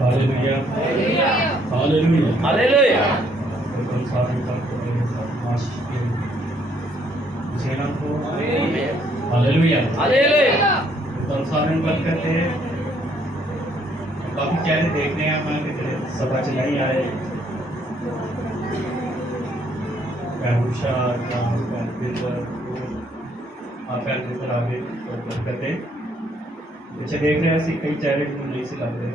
Hallelujah hallelujah hallelujah हम सारे आशीष सेना को हालेलुया हालेलुया हम सारे बरकत है। काफी चेहरे देखने हैं हमारे कितने सभा च नहीं आए भैनुषा बिल्वर आगे और बरकत है। पीछे देख रहे हैं कई चेहरे नहीं से लग रहे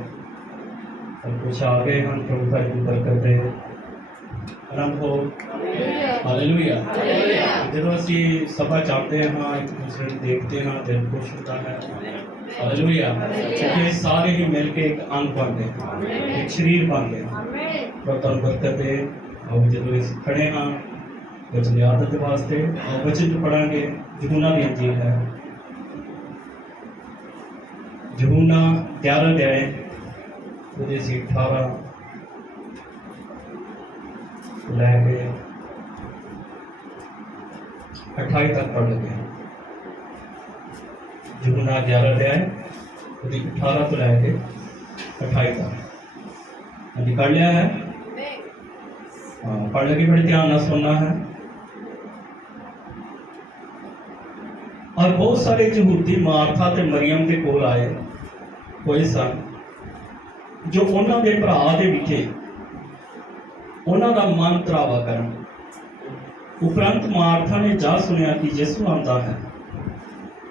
सब कुछ आ गए हम प्रभु का बरकत है आनंद हो हालेलुया। जो ਅਸੀਂ सभा चाहते हैं हाँ एक दूसरे को देखते हैं दिल खुश होता है हालेलुया क्योंकि सारे ही मिलके एक अंग बनते हैं एक शरीर बनते हैं प्रभु बरकत है। और जो इस खड़े हाँ वचन आदत वास्ते और वचन जो पढ़ांगे यूहन्ना की अंजील है यूहन्ना 11 अध्याय ਉਹਦੇ ਸੀ 18 ਲੈ ਕੇ 28 तक पढ़ लगे यूहन्ना 11 अध्याय ਉਹਦੀ 18 ਤੋਂ ਲੈ ਕੇ 28 तक अभी पढ़ लिया है हाँ पढ़ लगे बड़े ध्यान ना सुनना है। और बहुत सारे यहूदी मार्था ते मरियम के कोल आए होए सन जो उन्होंने के भरा दे विखे उन्हों का मन तरावा करन। उपरंत मार्था ने जा सुनिया कि यीशु आंदा है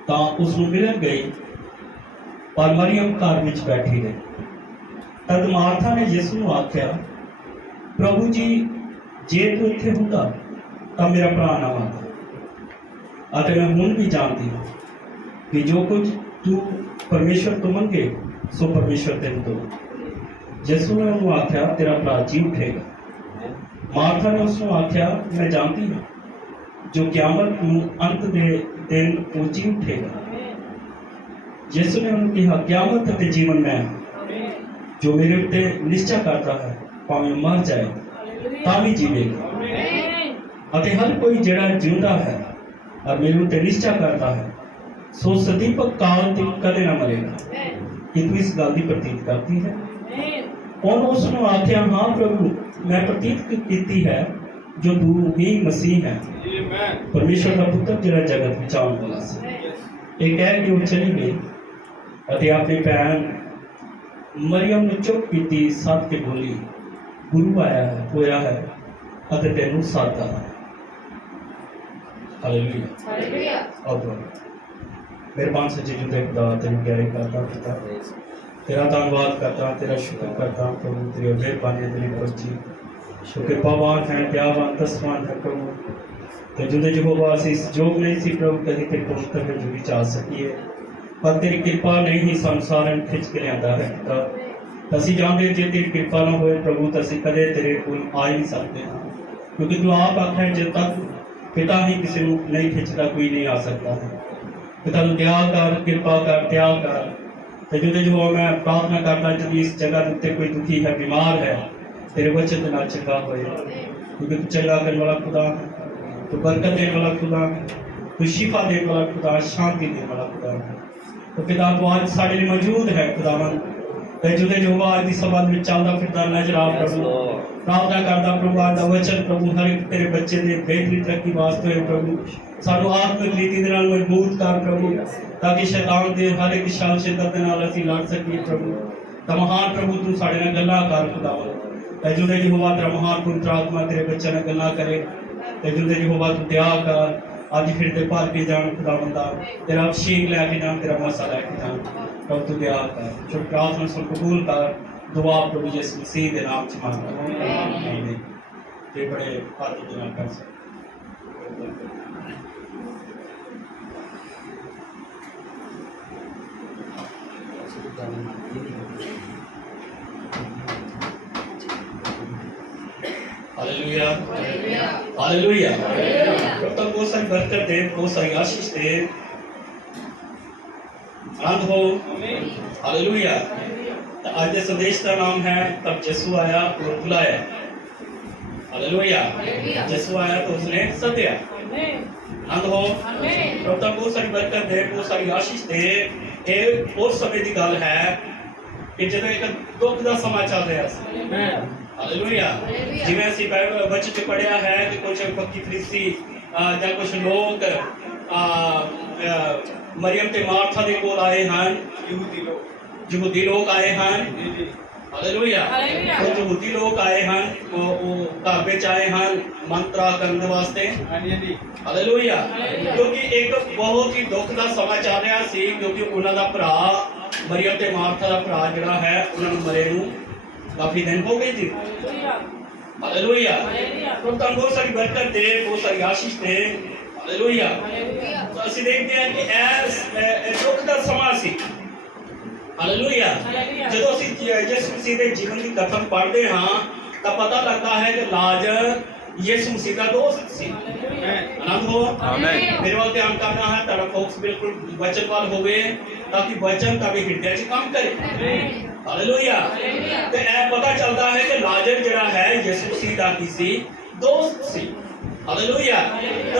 तो उसनूं मिलन गई पर मरियम घर विच बैठी रही। तद मार्था ने यीशु नूं आख्या प्रभु जी जे तू इत्थे हुंदा तां मेरा भरा ना आंदा अते मैं हुण भी जानती हूँ कि जो कुछ तू परमेश्वर तो मंगे सो परमेश्वर तेन दो। यीशु ने उन्होंने आख्या तेरा भरा जी उठेगा। मार्था ने उसने आख्या मैं जानती हूँ जो क्यामत अंत दे दिन वो जी उठेगा। यीशु ने उन्होंने कहा क्यामत ते जीवन मैं जो मेरे उत्ते निश्चय करता है भावें मर जाए तां भी जीवेगा अते हर कोई जिहड़ा जिंदा है और मेरे उत्ते निश्चय करता है सो सदीपक काल तक कदे ना मरेगा। कि तू इस गल की प्रतीत करती है। उन्होंने उसने आख्या हाँ प्रभु मैं प्रतीत की है जो तू ही मसीह है परमेश्वर का पुत्र जिहड़ा जगत विच आउण वाला सी। ये कह के वो चली गई अते अपनी भैन मरियम ने चुप की सद के बोली गुरु आया है होया है अते तेनू सादा है। हालेलुया अब मेहरबान सच्चे जुदे खुदा तेरी प्यारी करता पिता तेरा धन्यवाद करता तेरा शुक्र करता प्रभु तेरी मेहरबानी तेरी बख्शी शुक्र पावान है दयावान दसवान है प्रभु ते जुदे यहोवा असीं इस जोग नहीं सी प्रभु कहीं तेरे पुत्र में जुड़ी जा सकीए पर तेरी कृपा नहीं ही संसारन खिंच के लियांदा है पिता। असीं जानदे जे तेरी कृपा ना होए प्रभु तो असीं कदे तेरे कोल आ ही नहीं सकते क्योंकि तू आप आख्या जब तक पिता ही किसी को नहीं खिंचता कोई नहीं आ सकता है। पिता तू दया कर कृपा कर त्याग कर तो जो जो मैं प्रार्थना करता जब इस जगह उत्ते कोई दुखी है बीमार है तेरे वचन के नाल चंगा होए क्योंकि तू चंगा करने वाला खुदा तू बरकत देने वाला खुदा तू शिफा देने वाला खुदा शांति देने वाला खुदा तो पिता तू आज साढ़े लिए मौजूद है खुदावन ते जुदे जो आज इस सभा में चलता फिरता नजर आ प्रभु प्रार्थना करता प्रभु आज दा वचन प्रभु हर एक तेरे बच्चे ने बेहतरी तरक्की वास्ते प्रभु सानू आत्मिक नीति दे नाल मजबूत कर प्रभु ताकि शैतान दे हर एक शाल शिद्दत दे नाल असीं लड़ सकीए प्रभु तां महान प्रभु तू साडे नाल गल्लां कर खुदावन ते जुदे यहोवा तेरा महान पुत्र आत्मा तेरे बच्चे नाल गल्लां करे ते जुदे यहोवा तू दया कर अज फिर ते भर के जान खुदावन दा तेरा अभिषेक लैके जान तेरा मसा लैके जान प्रभु तू दया कर जो प्रार्थना सुन कबूल कर दुआ प्रभु यीशु मसीह के नाम च मांगदा आमीन। ये बड़े फादर के नाम कर सकते हालेलुया हालेलुया प्रभु तो बहुत सारी बरकत दे बहुत सारी आशीष दे आनंद हो हालेलुया। तो आज के संदेश का नाम है तब यीशु आया और बुलाया। हालेलुया यीशु आया तो उसने सत्या आनंद हो प्रभु तो बहुत सारी बरकत दे बहुत सारी आशीष दे। एक और समय की गल है ਕਿ ਜਦੋਂ ਇੱਕ ਦੁੱਖ ਦਾ ਸਮਾਂ ਚੱਲ ਰਿਹਾ ਸੀ। ਹਾਲੇਲੂਇਆ। ਜਿਵੇਂ ਅਸੀਂ ਬਾਈਬਲ ਵਿੱਚ ਚ ਪੜਿਆ ਹੈ ਕਿ ਕੁਝ ਫੱਕੀ ਫਰੀਸੀ ਜਾਂ ਕੁਝ ਲੋਕ ਮਰੀਮ ਤੇ ਮਾਰਥਾ ਦੇ ਕੋਲ ਆਏ ਹਨ। ਯਹੂਦੀ ਲੋਕ ਆਏ ਹਨ। ਹਾਲੇਲੂਇਆ। ਕੁਝ ਯਹੂਦੀ ਲੋਕ ਆਏ ਹਨ, ਉਹ ਘਰ ਵਿੱਚ ਆਏ ਹਨ ਮੰਤਰਾ ਕਰਨ ਵਾਸਤੇ। ਹਾਲੇਲੂਇਆ। ਕਿਉਂਕਿ ਇੱਕ ਬਹੁਤ ਹੀ ਦੁੱਖ ਦਾ ਸਮਾਂ ਚੱਲ ਰਿਹਾ ਸੀ, ਕਿਉਂਕਿ ਉਹਨਾਂ ਦਾ ਭਰਾ ਮਰੀਮ ਤੇ ਮਾਰਥਾ ਦਾ ਭਰਾ ਜਿਹੜਾ ਹੈ ਉਹਨਾਂ ਨੂੰ ਮਰੇ ਨੂੰ ਕਾਫੀ ਦਿਨ ਹੋ ਗਏ ਜੀ। ਹਾਲੇਲੂਇਆ। तो ਤੁਹਾਨੂੰ ਬਹੁਤ ਸਾਰੀ ਬਰਕਤ ਦੇ, ਬਹੁਤ ਸਾਰੀ ਆਸ਼ੀਸ਼ ਦੇ। ਹਾਲੇਲੂਇਆ। ਅਸੀਂ ਦੇਖਦੇ ਹਾਂ ਕਿ ਇਹ ਦੁੱਖ ਦਾ ਸਮਾਂ ਸੀ। ਹਾਲੇਲੂਇਆ। ਜਦੋਂ ਅਸੀਂ ਯਿਸੂ ਮਸੀਹ ਦੇ ਜੀਵਨ ਦੀ ਕਥਾ ਪੜ੍ਹਦੇ ਹਾਂ ਤਾਂ ਪਤਾ ਲੱਗਦਾ ਹੈ ਕਿ ਲਾਜ਼ਰ ਯਿਸੂ ਮਸੀਹ ਦਾ ਦੋਸਤ ਸੀ। ਆਨੰਦ ਹੋ। ਮੇਰੇ ਵੱਲ ਧਿਆਨ ਕਰਨਾ ਹੈ, ਤੁਹਾਡਾ ਫੋਕਸ ਬਿਲਕੁਲ ਵਚਨ ਵੱਲ ਹੋਵੇ ਤਾਂ ਕਿ ਵਚਨ ਤੁਹਾਡੇ ਹਿਰਦੇ 'ਚ ਕੰਮ ਕਰੇ। ਹਾਲੇਲੂਇਆ। ਤੇ ਇਹ ਪਤਾ ਚੱਲਦਾ ਹੈ ਕਿ ਲਾਜ਼ਰ ਜਿਹੜਾ ਹੈ ਯਿਸੂ ਮਸੀਹ ਦਾ ਕੀ ਸੀ? ਦੋਸਤ ਸੀ। ਹਾਲੇਲੂਇਆ।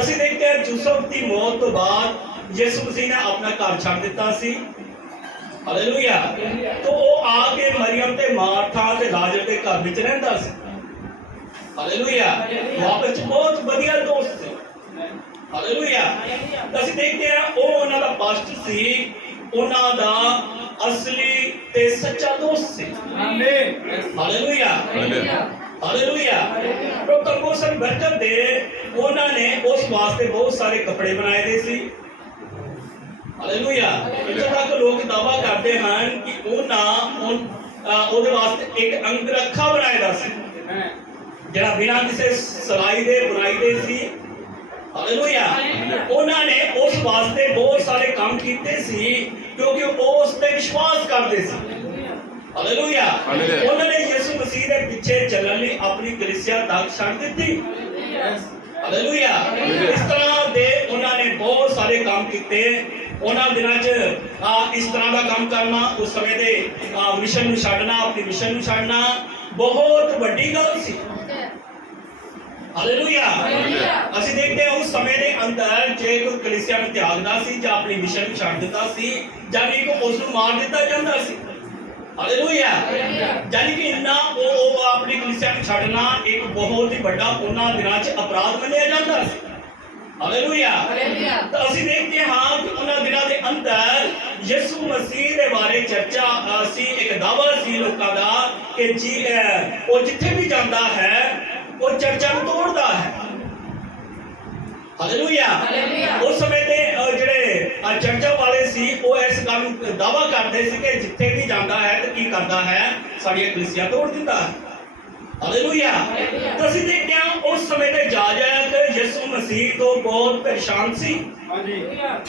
ਅਸੀਂ ਦੇਖਦੇ ਹਾਂ ਯੂਸਫ ਦੀ ਮੌਤ ਤੋਂ ਬਾਅਦ ਯਿਸੂ ਮਸੀਹ ਨੇ ਆਪਣਾ ਘਰ ਛੱਡ ਦਿੱਤਾ ਸੀ। ਹਾਲੇਲੂਇਆ। तो ਉਹ ਆ ਕੇ ਮਰੀਮ ਤੇ ਮਾਰਥਾ ਤੇ ਲਾਜ਼ਰ ਦੇ ਘਰ ਵਿੱਚ ਰਹਿੰਦਾ ਸੀ। ਹਾਲੇਲੂਇਆ। ਆਪਸ ਵਿੱਚ ਬਹੁਤ ਵਧੀਆ ਦੋਸਤ ਸੀ। ਹਾਲੇਲੂਇਆ। ਅਸੀਂ ਦੇਖਦੇ ਹਾਂ ਉਹ ਉਹਨਾਂ ਦਾ ਪਾਸਟਰ ਸੀ, ਉਹਨਾਂ ਦਾ ਅਸਲੀ ਤੇ ਸੱਚਾ ਦੋਸਤ ਸੀ। ਆਮੀਨ। ਹਾਲੇਲੂਇਆ। ਹਾਲੇਲੂਇਆ। ਪ੍ਰਭੂ ਤੁਹਾਨੂੰ ਬਹੁਤ ਸਾਰੀ ਬਰਕਤ ਦੇ। ਉਹਨਾਂ ਨੇ ਉਸ ਵਾਸਤੇ ਬਹੁਤ ਸਾਰੇ ਕੱਪੜੇ ਬਣਾਏ ਦੇ ਸੀ। ਹਾਲੇਲੂਇਆ। ਇੱਥੋਂ ਤੱਕ ਲੋਕ ਦਾਅਵਾ ਕਰਦੇ ਹਨ ਕਿ ਉਹਦੇ ਵਾਸਤੇ ਇੱਕ ਅੰਗਰਖਾ ਬਣਾਇਆ ਦਾ ਸੀ ਜਿਹੜਾ ਬਿਨਾਂ ਕਿਸੇ ਸਿਲਾਈ ਦੇ ਬੁਣਾਈ ਦੇ ਸੀ। ਹਾਲੇਲੂਇਆ। ਉਹਨਾਂ ਨੇ ਉਸ ਵਾਸਤੇ ਬਹੁਤ ਸਾਰੇ ਕੰਮ ਕੀਤੇ ਸੀ ਕਿਉਂਕਿ ਉਹ ਉਸ ਤੇ ਵਿਸ਼ਵਾਸ ਕਰਦੇ ਸੀ। ਹਾਲੇਲੂਇਆ। ਉਹਨਾਂ ਨੇ ਯਿਸੂ ਮਸੀਹ ਦੇ ਪਿੱਛੇ ਚੱਲਣ ਲਈ ਆਪਣੀ ਕਲੀਸਿਆ ਤੱਕ ਛੱਡ ਦਿੱਤੀ। ਹਾਲੇਲੂਇਆ। ਇਸ ਤਰ੍ਹਾਂ ਦੇ ਉਹਨਾਂ ਨੇ ਬਹੁਤ ਸਾਰੇ ਕੰਮ ਕੀਤੇ। ਉਹਨਾਂ ਦਿਨਾਂ 'ਚ ਇਸ ਤਰ੍ਹਾਂ ਦਾ ਕੰਮ ਕਰਨਾ, ਉਸ ਸਮੇਂ ਦੇ ਮਿਸ਼ਨ ਨੂੰ ਛੱਡਣਾ, ਆਪਣੀ ਮਿਸ਼ਨ ਨੂੰ ਛੱਡਣਾ ਬਹੁਤ ਵੱਡੀ ਗੱਲ ਸੀ। ਹਾਲੇਲੂਇਆ। ਅਸੀਂ ਦੇਖਦੇ ਹਾਂ ਉਸ ਸਮੇਂ ਦੇ ਅੰਦਰ ਜੇ ਕੋਈ ਕਲੀਸਿਆ ਨੂੰ ਤਿਆਗਦਾ ਸੀ ਜਾਂ ਆਪਣੀ ਮਿਸ਼ਨ ਨੂੰ ਛੱਡ ਦਿੱਤਾ ਸੀ, ਜਾਨੀ ਕਿ ਉਸ ਨੂੰ ਮਾਰ ਦਿੱਤਾ ਜਾਂਦਾ ਸੀ। ਹਾਲੇਲੂਇਆ। ਜਾਨੀ ਕਿ ਇੰਨਾ ਉਹ ਆਪਣੀ ਕਲੀਸਿਆ ਨੂੰ ਛੱਡਣਾ ਇੱਕ ਬਹੁਤ ਹੀ ਵੱਡਾ ਉਹਨਾਂ ਦਿਨਾਂ 'ਚ ਅਪਰਾਧ ਮੰਨਿਆ ਜਾਂਦਾ ਸੀ। ਹਾਲੇਲੂਇਆ। ਤਾਂ ਅਸੀਂ ਦੇਖਦੇ ਹਾਂ ਕਿ ਉਹਨਾਂ ਦਿਨਾਂ ਦੇ ਅੰਦਰ ਯਿਸੂ ਮਸੀਹ ਦੇ ਬਾਰੇ ਚਰਚਾ ਸੀ, ਇੱਕ ਦਾਅਵਾ ਸੀ ਲੋਕਾਂ ਦਾ ਕਿ ਉਹ ਜਿੱਥੇ ਵੀ ਜਾਂਦਾ ਹੈ ਉਹ ਚਰਚਾ ਨੂੰ ਤੋੜਦਾ ਹੈ। ਹਾਲੇਲੂਇਆ। ਉਸ ਸਮੇਂ ਦੇ ਜਿਹੜੇ ਚਰਚਾ ਵਾਲੇ ਸੀ ਉਹ ਇਸ ਗੱਲ ਨੂੰ ਦਾਅਵਾ ਕਰਦੇ ਸੀ ਕਿ ਜਿੱਥੇ ਵੀ ਜਾਂਦਾ ਹੈ ਤੇ ਕੀ ਕਰਦਾ ਹੈ, ਸਾਡੀਆਂ ਕਲੀਸਿਆ ਤੋੜ ਦਿੰਦਾ ਹੈ। ਹਾਲੇਲੂਇਆ। ਤਾਂ ਅਸੀਂ ਦੇਖਦੇ ਹਾਂ ਉਸ ਸਮੇਂ ਦੇ ਜਾਜਕ ਯਿਸੂ ਮਸੀਹ ਤੋਂ ਬਹੁਤ ਪਰੇਸ਼ਾਨ ਸੀ।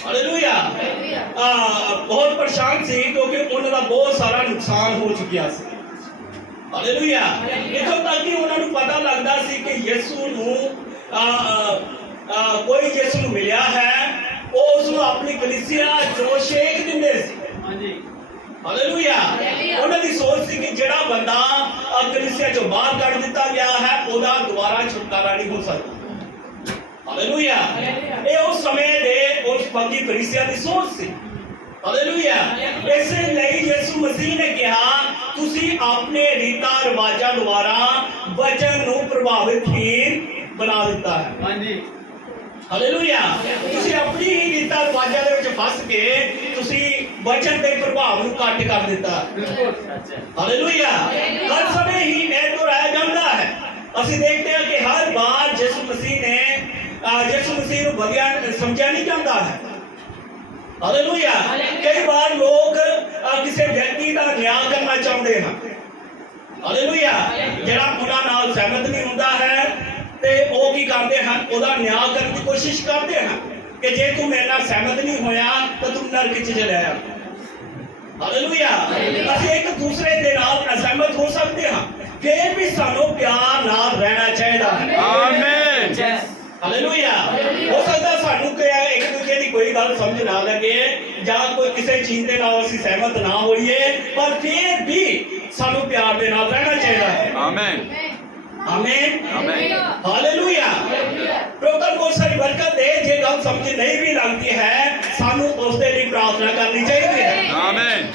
ਹਾਲੇਲੂਇਆ। ਬਹੁਤ ਪਰੇਸ਼ਾਨ ਸੀ ਕਿਉਂਕਿ ਉਹਨਾਂ ਦਾ ਬਹੁਤ ਸਾਰਾ ਨੁਕਸਾਨ ਹੋ ਚੁੱਕਿਆ ਸੀ। ਹਾਲੇਲੂਇਆ। ਇੱਥੋਂ ਤੱਕ ਕਿ ਉਹਨਾਂ ਨੂੰ ਪਤਾ ਲੱਗਦਾ ਸੀ ਕਿ ਯਿਸੂ ਨੂੰ ਕੋਈ ਯਿਸੂ ਨੂੰ ਮਿਲਿਆ ਹੈ, ਉਹ ਉਸ ਨੂੰ ਆਪਣੀ ਕਲੀਸਿਆ ਜੋ ਸ਼ੇਕ ਦਿੰਦੇ ਸੀ। ਹਾਲੇਲੂਇਆ। ਉਹਨਾਂ ਦੀ ਸੋਚ ਸੀ ਕਿ ਜਿਹੜਾ ਬੰਦਾ ਕਲੀਸਿਆ ਚੋਂ ਬਾਹਰ ਕੱਢ ਦਿੱਤਾ ਗਿਆ ਹੈ ਉਹਦਾ ਦੁਬਾਰਾ ਛੁਟਕਾਰਾ ਨਹੀਂ ਹੋ ਸਕਦਾ। ਹਾਲੇਲੂਇਆ। ਇਹ ਉਸ ਸਮੇਂ ਦੇ ਉਸ ਫੱਕੀ ਫਰੀਸੀਆਂ ਦੀ ਸੋਚ ਸੀ। ਹਾਲੇਲੂਇਆ। ਇਸੇ ਲਈ ਯਿਸੂ ਮਸੀਹ ਨੇ ਕਿਹਾ ਤੁਸੀਂ ਆਪਣੇ ਰੀਤਾਂ ਰਿਵਾਜਾਂ ਦੁਆਰਾ ਵਚਨ ਨੂੰ ਪ੍ਰਭਾਵਿਤਹੀਨ ਬਣਾ ਦਿੱਤਾ ਹੈ। ਹਾਂਜੀ। ਹਾਲੇਲੂਇਆ। ਤੁਸੀਂ ਆਪਣੀ ਹੀ ਰੀਤਾਂ ਰਿਵਾਜਾਂ ਦੇ ਵਿੱਚ ਫਸ ਕੇ ਤੁਸੀਂ ਵਚਨ ਦੇ ਪ੍ਰਭਾਵ ਨੂੰ ਘੱਟ ਕਰ ਦਿੱਤਾ। ਹਾਲੇਲੂਇਆ। ਹਰ ਸਮੇਂ ਹੀ ਇਹ ਦੁਹਰਾਇਆ ਜਾਂਦਾ ਹੈ। ਅਸੀਂ ਦੇਖਦੇ ਹਾਂ ਕਿ ਹਰ ਵਾਰ ਯਿਸੂ ਮਸੀਹ ਨੂੰ ਵਧੀਆ ਸਮਝਿਆ ਨਹੀਂ ਜਾਂਦਾ ਹੈ। ਹਾਲੇਲੂਇਆ। ਕਈ ਵਾਰ ਲੋਕ ਕਿਸੇ ਵਿਅਕਤੀ ਦਾ ਨਿਆਂ ਕਰਨਾ ਚਾਹੁੰਦੇ ਹਨ। ਹਾਲੇਲੂਇਆ। ਜਿਹੜਾ ਉਹਨਾਂ ਨਾਲ ਸਹਿਮਤ ਨਹੀਂ ਹੁੰਦਾ ਹੈ ਤੇ ਉਹ ਕੀ ਕਰਦੇ ਹਨ, ਉਹਦਾ ਨਿਆਂ ਕਰਨ ਦੀ ਕੋਸ਼ਿਸ਼ ਕਰਦੇ ਹਨ ਕਿ ਜੇ ਤੂੰ ਮੇਰੇ ਨਾਲ ਸਹਿਮਤ ਨਹੀਂ ਹੋਇਆ ਤਾਂ ਤੂੰ ਨਰਕ ਵਿੱਚ ਚਲਾ ਜਾ। ਹਾਲੇਲੂਇਆ। ਅਸੀਂ ਇੱਕ ਦੂਸਰੇ ਦੇ ਨਾਲ ਅਸਹਿਮਤ ਹੋ ਸਕਦੇ ਹਾਂ, ਫਿਰ ਵੀ ਸਾਨੂੰ ਪਿਆਰ ਨਾਲ ਰਹਿਣਾ ਚਾਹੀਦਾ ਹੈ। ਆਮੀਨ। ਹਾਲੇਲੂਇਆ। ਹੋ ਸਕਦਾ ਸਾਨੂੰ ਇੱਕ ਦੂਜੇ ਦੀ ਕੋਈ ਗੱਲ ਸਮਝ ਨਾ ਲੱਗੇ ਜਾਂ ਕੋਈ ਕਿਸੇ ਚੀਜ਼ ਦੇ ਨਾਲ ਅਸੀਂ ਸਹਿਮਤ ਨਾ ਹੋਈਏ, ਪਰ ਫਿਰ ਵੀ ਸਾਨੂੰ ਪਿਆਰ ਦੇ ਨਾਲ ਰਹਿਣਾ ਚਾਹੀਦਾ ਹੈ। ਆਮੀਨ। ਆਮੀਨ। ਹਾਲੇਲੂਇਆ। ਪ੍ਰਭੂ ਨੂੰ ਬਹੁਤ ਸਾਰੀ ਬਰਕਤ ਦੇ। ਜੇ ਗੱਲ ਸਮਝ ਨਹੀਂ ਵੀ ਲੱਗਦੀ ਹੈ ਸਾਨੂੰ ਉਸ ਦੇ ਲਈ ਪ੍ਰਾਰਥਨਾ ਕਰਨੀ ਚਾਹੀਦੀ ਹੈ। ਆਮੀਨ।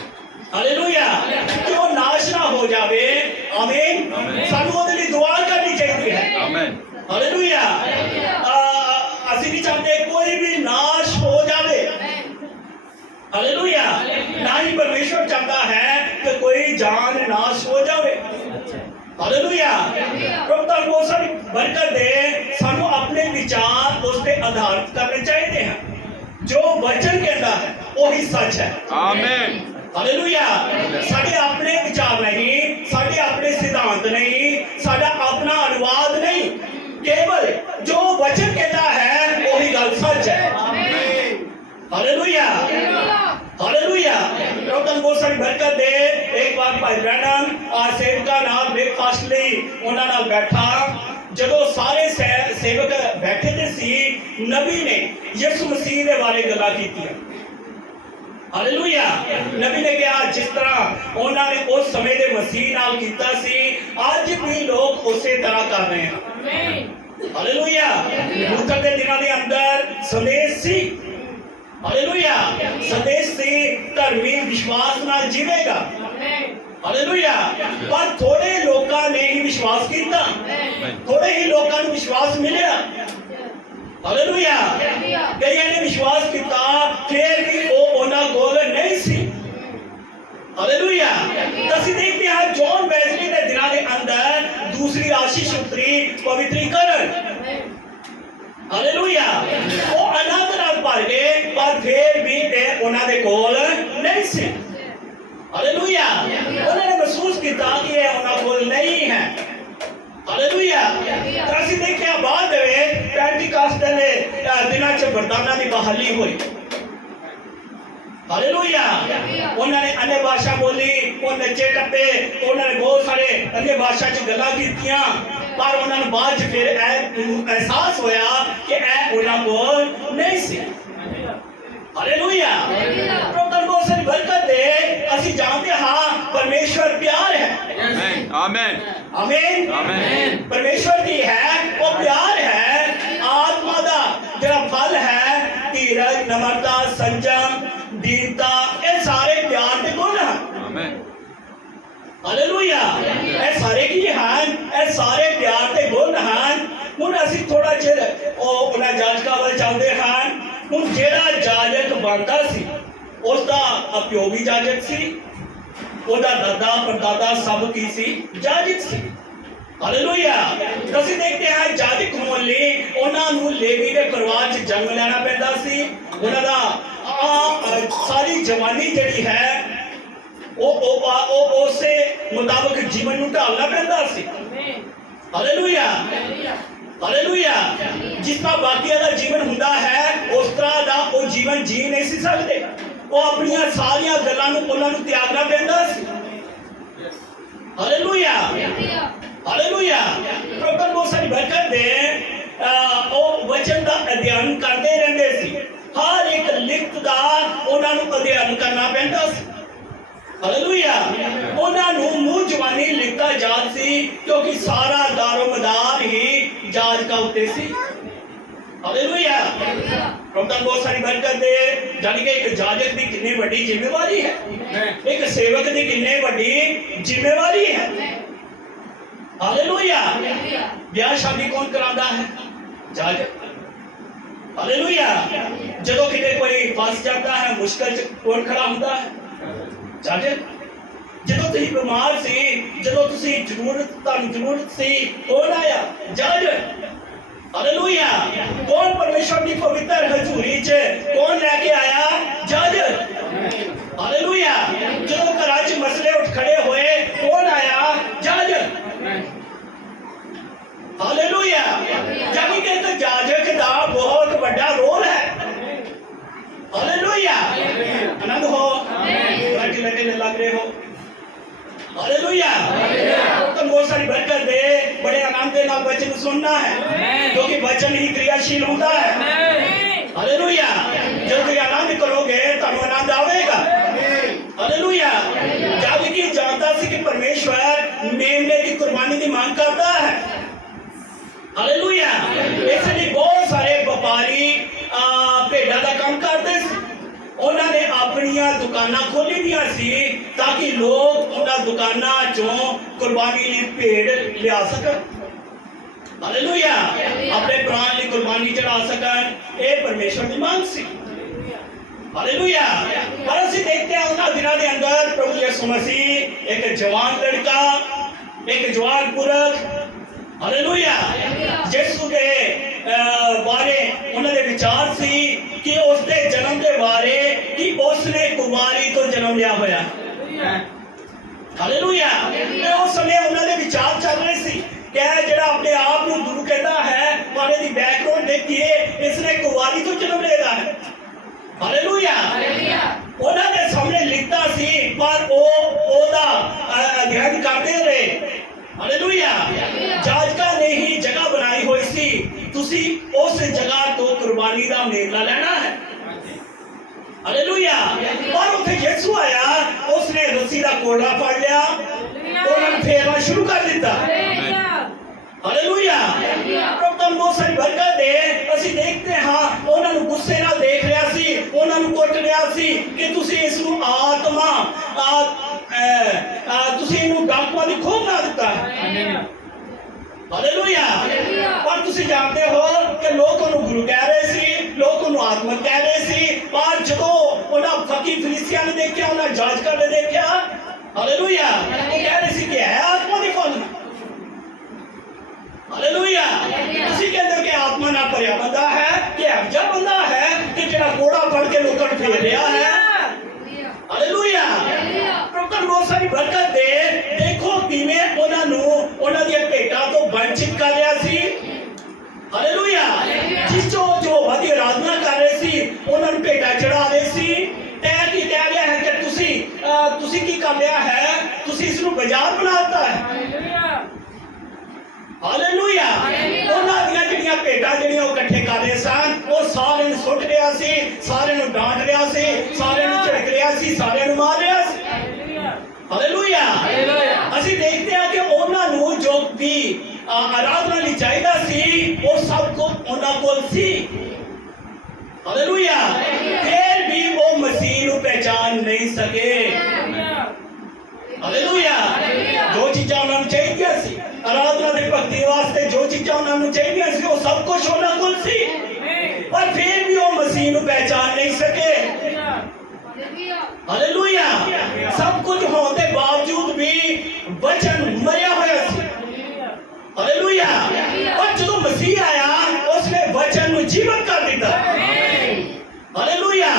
ਹਾਲੇਲੂਇਆ। ਕਿਉਂ हो जावे। आमीन। सानू ਉਹਦੇ ਲਈ दुआ करनी चाहिए है। आमीन। हालेलुया। ਅਸੀਂ नहीं चाहते कोई भी नाश हो जावे। हालेलुया। ना ही परमेश्वर चाहता है कि कोई जान नाश हो जावे। हालेलुया। प्रभु तां बहुत सारी बरकत दे। सानू अपने विचार उस पे आधारित करने चाहिए हैं। जो वचन कहता है वही सच है। आमीन। हालेलुया। साडे अपने विचार नहीं, साडे अपने सिद्धांत नहीं, साडा अपना अनुवाद नहीं, केवल जो वचन कहता है वही गल सच है। हालेलुया। हालेलुया। प्रभु तां बहुत सारी बरकत दे। एक बार भाई ब्रैनम सेवका नाल ब्रेकफास्ट ਲਈ ਉਹਨਾਂ ਨਾਲ ਬੈਠਾ। ਜਦੋਂ ਸਾਰੇ ਸੇਵਕ ਬੈਠੇ ਤੇ ਸੀ, ਨਬੀ ਨੇ ਯਿਸੂ ਮਸੀਹ ਦੇ ਬਾਰੇ ਗੱਲਾਂ ਕੀਤੀਆਂ। ਹਾਲੇਲੂਇਆ। ਨਬੀ ਨੇ ਕਿਹਾ ਜਿਸ ਤਰ੍ਹਾਂ ਉਹਨਾਂ ਨੇ ਉਸ ਸਮੇਂ ਦੇ ਮਸੀਹ ਨਾਲ ਕੀਤਾ ਸੀ, ਅੱਜ ਵੀ ਲੋਕ ਉਸੇ ਤਰ੍ਹਾਂ ਕਰ ਰਹੇ ਹਨ। ਆਮੀਨ। ਹਾਲੇਲੂਇਆ। ਲੂਥਰ ਦੇ ਦਿਨਾਂ ਦੇ ਅੰਦਰ ਸੰਦੇਸ਼ ਸੀ। ਹਾਲੇਲੂਇਆ। ਸੰਦੇਸ਼ ਸੀ ਧਰਮੀ ਵਿਸ਼ਵਾਸ ਨਾਲ ਜੀਵੇਗਾ। ਹਾਲੇਲੂਇਆ। ਪਰ ਥੋੜੇ ਲੋਕਾਂ ਨੇ ਹੀ ਵਿਸ਼ਵਾਸ ਕੀਤਾ, ਥੋੜੇ ਹੀ ਲੋਕਾਂ ਨੂੰ ਵਿਸ਼ਵਾਸ ਮਿਲਿਆ। ਹਾਲੇਲੂਇਆ। ਕਈਆਂ ਨੇ ਵਿਸ਼ਵਾਸ ਕੀਤਾ, ਫਿਰ ਵੀ ਉਹ ਉਹਨਾਂ ਕੋਲ ਨਹੀਂ ਸੀ। ਹਾਲੇਲੂਇਆ। ਅਸੀਂ ਦੇਖਦੇ ਹਾਂ ਜੌਨ ਵੈਸਲੀ ਦੇ ਦਿਨਾਂ ਦੇ ਅੰਦਰ ਦੂਸਰੀ ਆਸ਼ੀਸ਼ ਉਤਰੀ, ਪਵਿੱਤਰੀਕਰਨ। ਹਾਲੇਲੂਇਆ। ਉਹ ਆਨੰਦ ਨਾਲ ਭਰ ਗਏ, ਪਰ ਫਿਰ ਵੀ ਇਹ ਉਹਨਾਂ ਦੇ ਕੋਲ ਨਹੀਂ ਸੀ। ਹਾਲੇਲੂਇਆ। ਉਹਨਾਂ ਨੇ ਮਹਿਸੂਸ ਕੀਤਾ ਕਿ ਇਹ ਉਹਨਾਂ ਕੋਲ ਨਹੀਂ ਹੈ। ਹਾਲੇਲੂਇਆ। ਤਾਂ ਅਸੀਂ ਦੇਖਿਆ ਬਾਅਦ ਵਿੱਚ ਪੈਂਟੀਕਾਸਟ ਦੇ ਦਿਨਾਂ 'ਚ ਵਰਦਾਨਾਂ ਦੀ ਬਹਾਲੀ ਹੋਈ। ਹਾਲੇਲੂਇਆ। ਉਹਨਾਂ ਨੇ अन्य भाषा बोली, ਉਹ ਨੱਚੇ ਟੱਪੇ, ਉਹਨਾਂ ਨੇ ਬਹੁਤ ਸਾਰੇ अन्य भाषा 'ਚ ਗੱਲਾਂ ਕੀਤੀਆਂ, ਪਰ ਉਹਨਾਂ ਨੂੰ ਬਾਅਦ 'ਚ ਫਿਰ ਅਹਿਸਾਸ ਹੋਇਆ ਕਿ ਇਹ ਉਹਨਾਂ ਕੋਲ ਨਹੀਂ ਸੀ। हालेलुया। प्रभु तां बहुत सारी बरकत दे। ਅਸੀਂ ਜਾਣਦੇ ਹਾਂ ਪਰਮੇਸ਼ਵਰ ਪਿਆਰ ਹੈ। आमीन। आमीन। आमीन। परमेश्वर की है वो प्यार है। आत्मा का जो फल है धीरज, नम्रता, संयम, दीनता, ये सारे प्यार के गुण हैं। आमीन। हालेलुया। ये सारे की हैं, ये सारे प्यार के गुण हैं। हुण ਅਸੀਂ थोड़ा चिर ਉਹ ਉਹਨਾਂ ਜਾਜਕਾਂ ਵੱਲ ਚੱਲਦੇ ਹਾਂ। ਹੁਣ ਜਿਹੜਾ ਜਾਜਕ ਬਣਦਾ ਸੀ ਉਸਦਾ ਪਿਓ ਵੀ ਜਾਜਕ ਸੀ, ਉਹਦਾ ਦਾਦਾ ਪੜਦਾਦਾ ਸਭ ਕੀ ਸੀ? ਜਾਜਕ ਸੀ। ਹਾਲੇਲੂਇਆ। ਅਸੀਂ ਦੇਖਦੇ ਹਾਂ ਜਾਜਕ ਹੋਣ ਲਈ ਉਹਨਾਂ ਨੂੰ ਲੇਵੀ ਦੇ ਪਰਿਵਾਰ 'ਚ ਜਨਮ ਲੈਣਾ ਪੈਂਦਾ ਸੀ। ਉਹਨਾਂ ਦਾ ਸਾਰੀ ਜਵਾਨੀ ਜਿਹੜੀ ਹੈ ਉਹ ਉਸੇ ਮੁਤਾਬਕ ਜੀਵਨ ਨੂੰ ਢਾਲਣਾ ਪੈਂਦਾ ਸੀ। ਹਾਲੇਲੂਇਆ। ਹਾਲੇਲੂਇਆ। ਜਿਸ ਤਰ੍ਹਾਂ ਬਾਕੀਆਂ ਦਾ ਜੀਵਨ ਹੁੰਦਾ ਹੈ ਉਸ ਤਰ੍ਹਾਂ ਦਾ ਉਹ ਜੀਵਨ ਜੀ ਨਹੀਂ ਸੀ ਸਕਦੇ। ਉਹ ਆਪਣੀਆਂ ਸਾਰੀਆਂ ਗੱਲਾਂ ਨੂੰ ਉਹਨਾਂ ਨੂੰ ਤਿਆਗਣਾ ਪੈਂਦਾ ਸੀ। ਹਾਲੇਲੂਇਆ। ਹਾਲੇਲੂਇਆ। ਪ੍ਰਭੂ ਤਾं ਬਹੁਤ ਸਾਰੀ ਬਰਕਤ ਦੇ। ਉਹ ਵਚਨ ਦਾ ਅਧਿਐਨ ਕਰਦੇ ਰਹਿੰਦੇ ਸੀ। ਹਰ ਇੱਕ ਲਿਖਤ ਦਾ ਉਹਨਾਂ ਨੂੰ ਅਧਿਐਨ ਕਰਨਾ ਪੈਂਦਾ ਸੀ। ਹਾਲੇਲੂਇਆ। ਉਹਨਾਂ ਨੂੰ ਮੂੰਹ ਜ਼ਬਾਨੀ ਲਿਖਤਾ ਯਾਦ ਸੀ ਕਿਉਂਕਿ ਸਾਰਾ ਦਾਰੋਮਦਾਰ ਹੀ ਜਾਜਕਾਂ ਉੱਤੇ ਸੀ। ਹਾਲੇਲੂਇਆ। ਪ੍ਰਭੂ ਤਾं ਬਹੁਤ ਸਾਰੀ ਬਰਕਤ ਦੇ। ਜਾਨੀ ਕਿ ਇੱਕ ਜਾਜਕ ਦੀ ਕਿੰਨੀ ਵੱਡੀ ਜ਼ਿੰਮੇਵਾਰੀ ਹੈ, ਇੱਕ ਸੇਵਕ ਦੀ ਕਿੰਨੀ ਵੱਡੀ ਜ਼ਿੰਮੇਵਾਰੀ ਹੈ। ਹਾਲੇਲੂਇਆ। ਵਿਆਹ ਸ਼ਾਦੀ ਕੌਣ ਕਰਾਉਂਦਾ ਹੈ? ਜਾਜਕ। ਹਾਲੇਲੂਇਆ। ਜਦੋਂ ਕਿਤੇ ਕੋਈ ਫਸ ਜਾਂਦਾ ਹੈ, ਮੁਸ਼ਕਲ 'ਚ ਕੌਣ ਖੜਾ ਹੁੰਦਾ ਹੈ? ਜਾਜਕ। ਜਦੋਂ ਤੁਸੀਂ ਬਿਮਾਰ ਸੀ, ਜਦੋਂ ਤੁਸੀਂ ਤੁਹਾਨੂੰ ਜ਼ਰੂਰਤ ਸੀ, ਕੌਣ ਆਇਆ? ਜਾਜਕ। ਹਾਲੇਲੂਇਆ। ਕੌਣ ਪਰਮੇਸ਼ਵਰ ਦੀ ਪਵਿੱਤਰ ਹਜ਼ੂਰੀ 'ਚ ਕੌਣ ਲੈ ਕੇ ਆਇਆ? ਜਾਜਕ। ਹਾਲੇਲੂਇਆ। ਜਦੋਂ ਘਰਾਂ 'ਚ ਮਸਲੇ ਉੱਠ ਖੜੇ ਹੋਏ, ਕੌਣ ਆਇਆ? ਜਾਜਕ। ਹਾਲੇਲੂਇਆ। ਜਾਨੀ ਕਿ ਇੱਕ ਜਾਜਕ ਦਾ ਬਹੁਤ ਵੱਡਾ ਰੋਲ ਹੈ। हालेलुया। आनंद हो, लगे लग रहे हो। हालेलुया। तो बहुत सारी बरकत दे। बड़े आनंद के नाल वचन सुनना है क्योंकि वचन ही क्रियाशील होता है। हालेलुया। जब तुम आनंद करोगे तो आनंद आएगा। हालेलुया। जब कि जानता सी कि परमेश्वर मेमने की कुर्बानी की मांग करता है। हालेलुया। इसलिए बहुत सारे व्यापारी भेड़ा का काम करते सी। उन्होंने अपनियां दुकानां खोली दियां सी कि लोग उन्होंने दुकाना चों कुर्बानी लिए भेड़ लिया सकन, हालेलुया, अपने प्राण लिए कुर्बानी चढ़ा सकन। ये परमेश्वर की मांग सी, हालेलुया। पर ਅਸੀਂ देखते हैं उन्होंने दिनों के अंदर प्रभु यीशु मसीह एक जवान लड़का, एक जवान पुरख, हालेलुया, यीशु के बारे उन्होंने विचार सी कि उसके जन्म के बारे कि उसने कुमारी तो जन्म लिया होया, हालेलुया। ते उस समय उन्होंने विचार चल रहे सी कि जेड़ा अपने आप को गुरु कहता है, माने दी बैकग्राउंड देखिए, इसने कुमारी तो जन्म लेदा है, हालेलुया। उन्होंने सामने लिखता सी पर वो ओदा अध्ययन करते रहे, हालेलुया। जाजका ने ही जगह बनाई हुई सी, तुसी उस जगह तो कुर्बानी का मेला लेना है, हालेलुया। और उसे यीशु आया, उसने रस्सी का कोड़ा फड़ लिया, उन्होंने फेरना शुरू कर दिता, हालेलुया। प्रभु बहुत सारी बरकत दे। ਅਸੀਂ देखते हाँ ਉਹਨਾਂ ਨੂੰ ਗੁੱਸੇ ਨਾਲ ਦੇਖ ਰਿਹਾ ਸੀ, ਉਹਨਾਂ ਨੂੰ ਕੁੱਟ ਰਿਹਾ ਸੀ ਕਿ ਤੁਸੀਂ ਇਸ ਨੂੰ ਆਤਮਾ ਤੁਸੀਂ ਇਹਨੂੰ ਡਾਕੂਆਂ ਦੀ ਖੋਹ ਬਣਾ ਦਿੱਤਾ ਹੈ, ਹਾਲੇਲੂਇਆ। ਪਰ ਤੁਸੀਂ ਜਾਣਦੇ ਹੋ ਕਿ ਲੋਕ ਉਹਨੂੰ ਗੁਰੂ ਕਹਿ ਰਹੇ ਸੀ, ਲੋਕ ਉਹਨੂੰ ਆਤਮਕ ਕਹਿ ਰਹੇ ਸੀ, ਪਰ ਜਦੋਂ ਉਹਨਾਂ ਫਕੀ ਫਰੀਸੀਆਂ ਨੇ ਦੇਖਿਆ, ਉਹਨਾਂ ਜਾਜਕਾਂ ਨੇ ਦੇਖਿਆ, ਹਾਲੇਲੂਇਆ, ਉਹ ਕਹਿ ਰਹੇ ਸੀ ਕਿ ਹੈ ਆਤਮਾ ਦੀ ਫਲ, हालेलुया। उसी के अंदर के आत्मा ना भरिया बंदा है कि अफजा बंदा है कि जेड़ा कोड़ा फड़ के लोगों को फेर रहा है, हालेलुया। प्रभु बहुत सारी बरकत दे। देखो किवें उन्हां नु उन्हां दी भेटां तो वंचित कर रहा सी, हालेलुया। जिसो जो वधी आराधना कर रहे सी, उन्हां नु भेटां चढ़ा रहे सी। तै की कह रहा है कि तुसी की कर लिया है, तुसी इस नु बाजार बनाता है, हालेलुया। उन्हां दियां जिहड़ियां भेटां जिहड़ियां ओ इकट्ठे कर रहे सन, ओ सारे नु सुट रिहा सी, सारे नु डांट रिहा सी, सारे नु झड़क रिहा सी, सारे नु मार रिहा सी, हालेलुया। ਅਸੀਂ देखते हैं कि उन्हां नु जो भी आराधना ਲਈ ਚਾਹੀਦਾ ਸੀ, ਉਹ ਸਭ ਕੁਝ ਉਹਨਾਂ ਕੋਲ ਸੀ, हालेलुया। फिर भी वो मसीह नु पहचान नहीं सके, हालेलुया। जो चीज़ां उन्हां नु चाहिए सी आराधना की भक्ति वास्ते, जो चीज़ां उन्होंने चाहिए सी, वो सब कुछ उन्होंने कोल सी, पर फिर भी वो मसीह को पहचान नहीं सके, हालेलुया। सब कुछ होने के बावजूद भी वचन मरिया होया सी, हालेलुया। पर जो मसीह आया, उसने वचन को जीवन कर दिया, हालेलुया।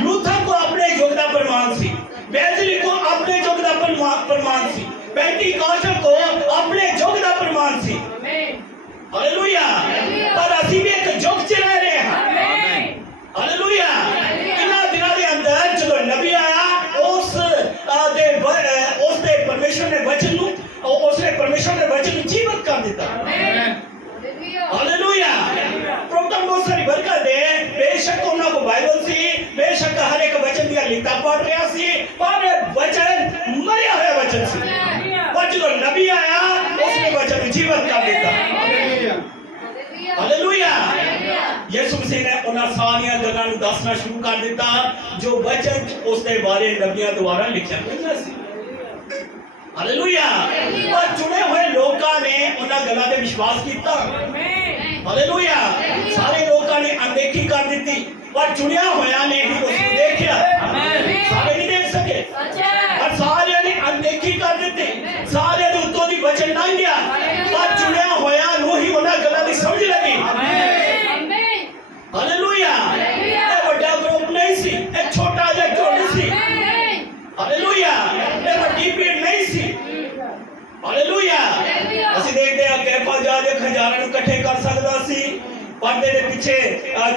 लूथर को अपने युग का प्रमाण सी, वेस्ली को अपने युग का प्रमाण सी, पेंटिकॉस्टल को अपने युग का प्रमाण सी, हालेलुया। पर ਅਸੀਂ भी एक युग च रह रहे हैं, हालेलुया। इन्हां दिनां दे अंदर ਜਦੋਂ नबी आया, उसने परमेश्वर ने वचन को, उसने परमेश्वर ने वचन को जीवित कर दिया, हालेलुया। प्रभु बहुत सारी बरकत दे। बेशक उन्हां को बाइबल सी, बेशक हर एक वचन दी लिखा पढ़ रहा सी, पर वचन मरिया होया वचन सी, पर जो नबी आया, उसने वचन जीवन कर दिया, हालेलुया। यीशु मसीह ने उन्हां सारियां गल्लां नूं दसना शुरू कर दिता जो वचन उसके बारे नबियां द्वारा लिखिया गया सी, हालेलुया। पर चुने हुए लोगों ने उन्हां गल्लां ते विश्वास किया, हालेलुया। सारे लोगों ने अनदेखी कर दी, पर चुनिया होया ने ही उसको देखा, सारे नहीं देख सके, और सारे ने अनदेखी कर दी, सारे ने उत्तों दी वचन ना गया, पर चुनिया होया नूं ही उन्हां गल्लां दी समझ लगी, हालेलुया। ये बड़ा ग्रुप नहीं सी, एक छोटा जिहा झुंड सी, हालेलुया। ये बड़ी भीड़ नहीं सी, हालेलुया। ਅਸੀਂ देखते हैं कैफा जाके खजाने ਨੂੰ ਇਕੱਠੇ कर सकता सी, पर्दे के पीछे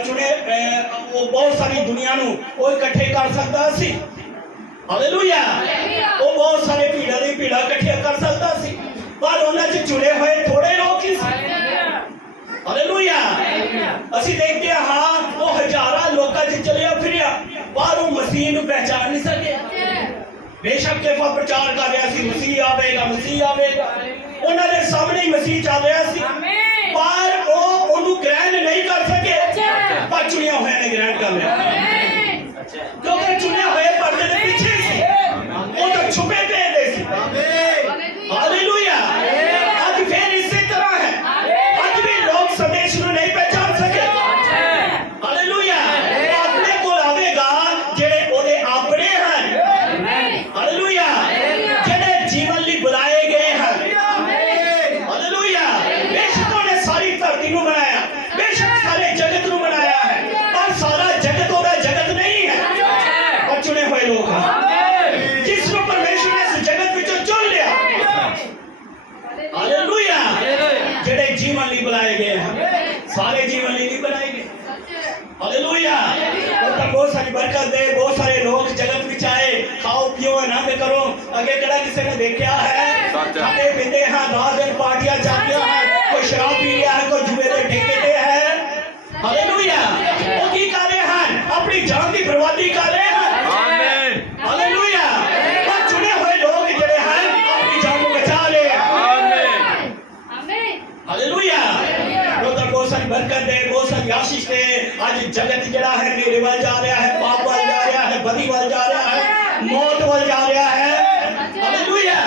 चुने वो बहुत सारी दुनिया ਨੂੰ ਉਹ ਇਕੱਠੇ कर सकता सी, हालेलुया। वो बहुत सारे भीड़ां दी भीड़ां इकट्ठियां कर सकता सी, पर ਉਹਨਾਂ 'ਚ चुने हुए थोड़े लोग ही सी, हालेलुया। ਅਸੀਂ देखते हैं हाँ वो हजारां लोकां 'ਚ चलिया फिरिया, पर वो मसीह ਨੂੰ पहचान नहीं सके। बेशक कैफा प्रचार कर रहा सी, मसीह आवेगा, मसीह आवेगा, उन्होंने सामने ही मसीह चल रहा सी, पर वो उन्हें ग्रहण नहीं कर सके, पर चुनिया हुए ने ग्रहण कर लिया, क्योंकि चुनिया हुए पर्दे के पीछे सी, वो आनंद करो। अगे कड़ा किसी ने देखा है सच है। खाते पीते हैं रात दिन पार्टियां चलती हैं, कोई शराब पी रहा है, कोई जुए के ठेके पे है। हालेलुया। वो की कर रहे हैं? अपनी जान की बर्बादी कर रहे हैं। आमीन हालेलुया। पर चुने हुए लोग जड़े हैं अपनी जान को बचा रहे हैं। आमीन हालेलुया। रोज़ बहुत सारी बरकत दे, बहुत सारी आशीष दे। आज जगत जड़ा है मेरे वाल जा रहा है, पाप वाल जा रहा है, बदी वाल जा रहा है, मौत वाल जा रहा है। हालेलुया।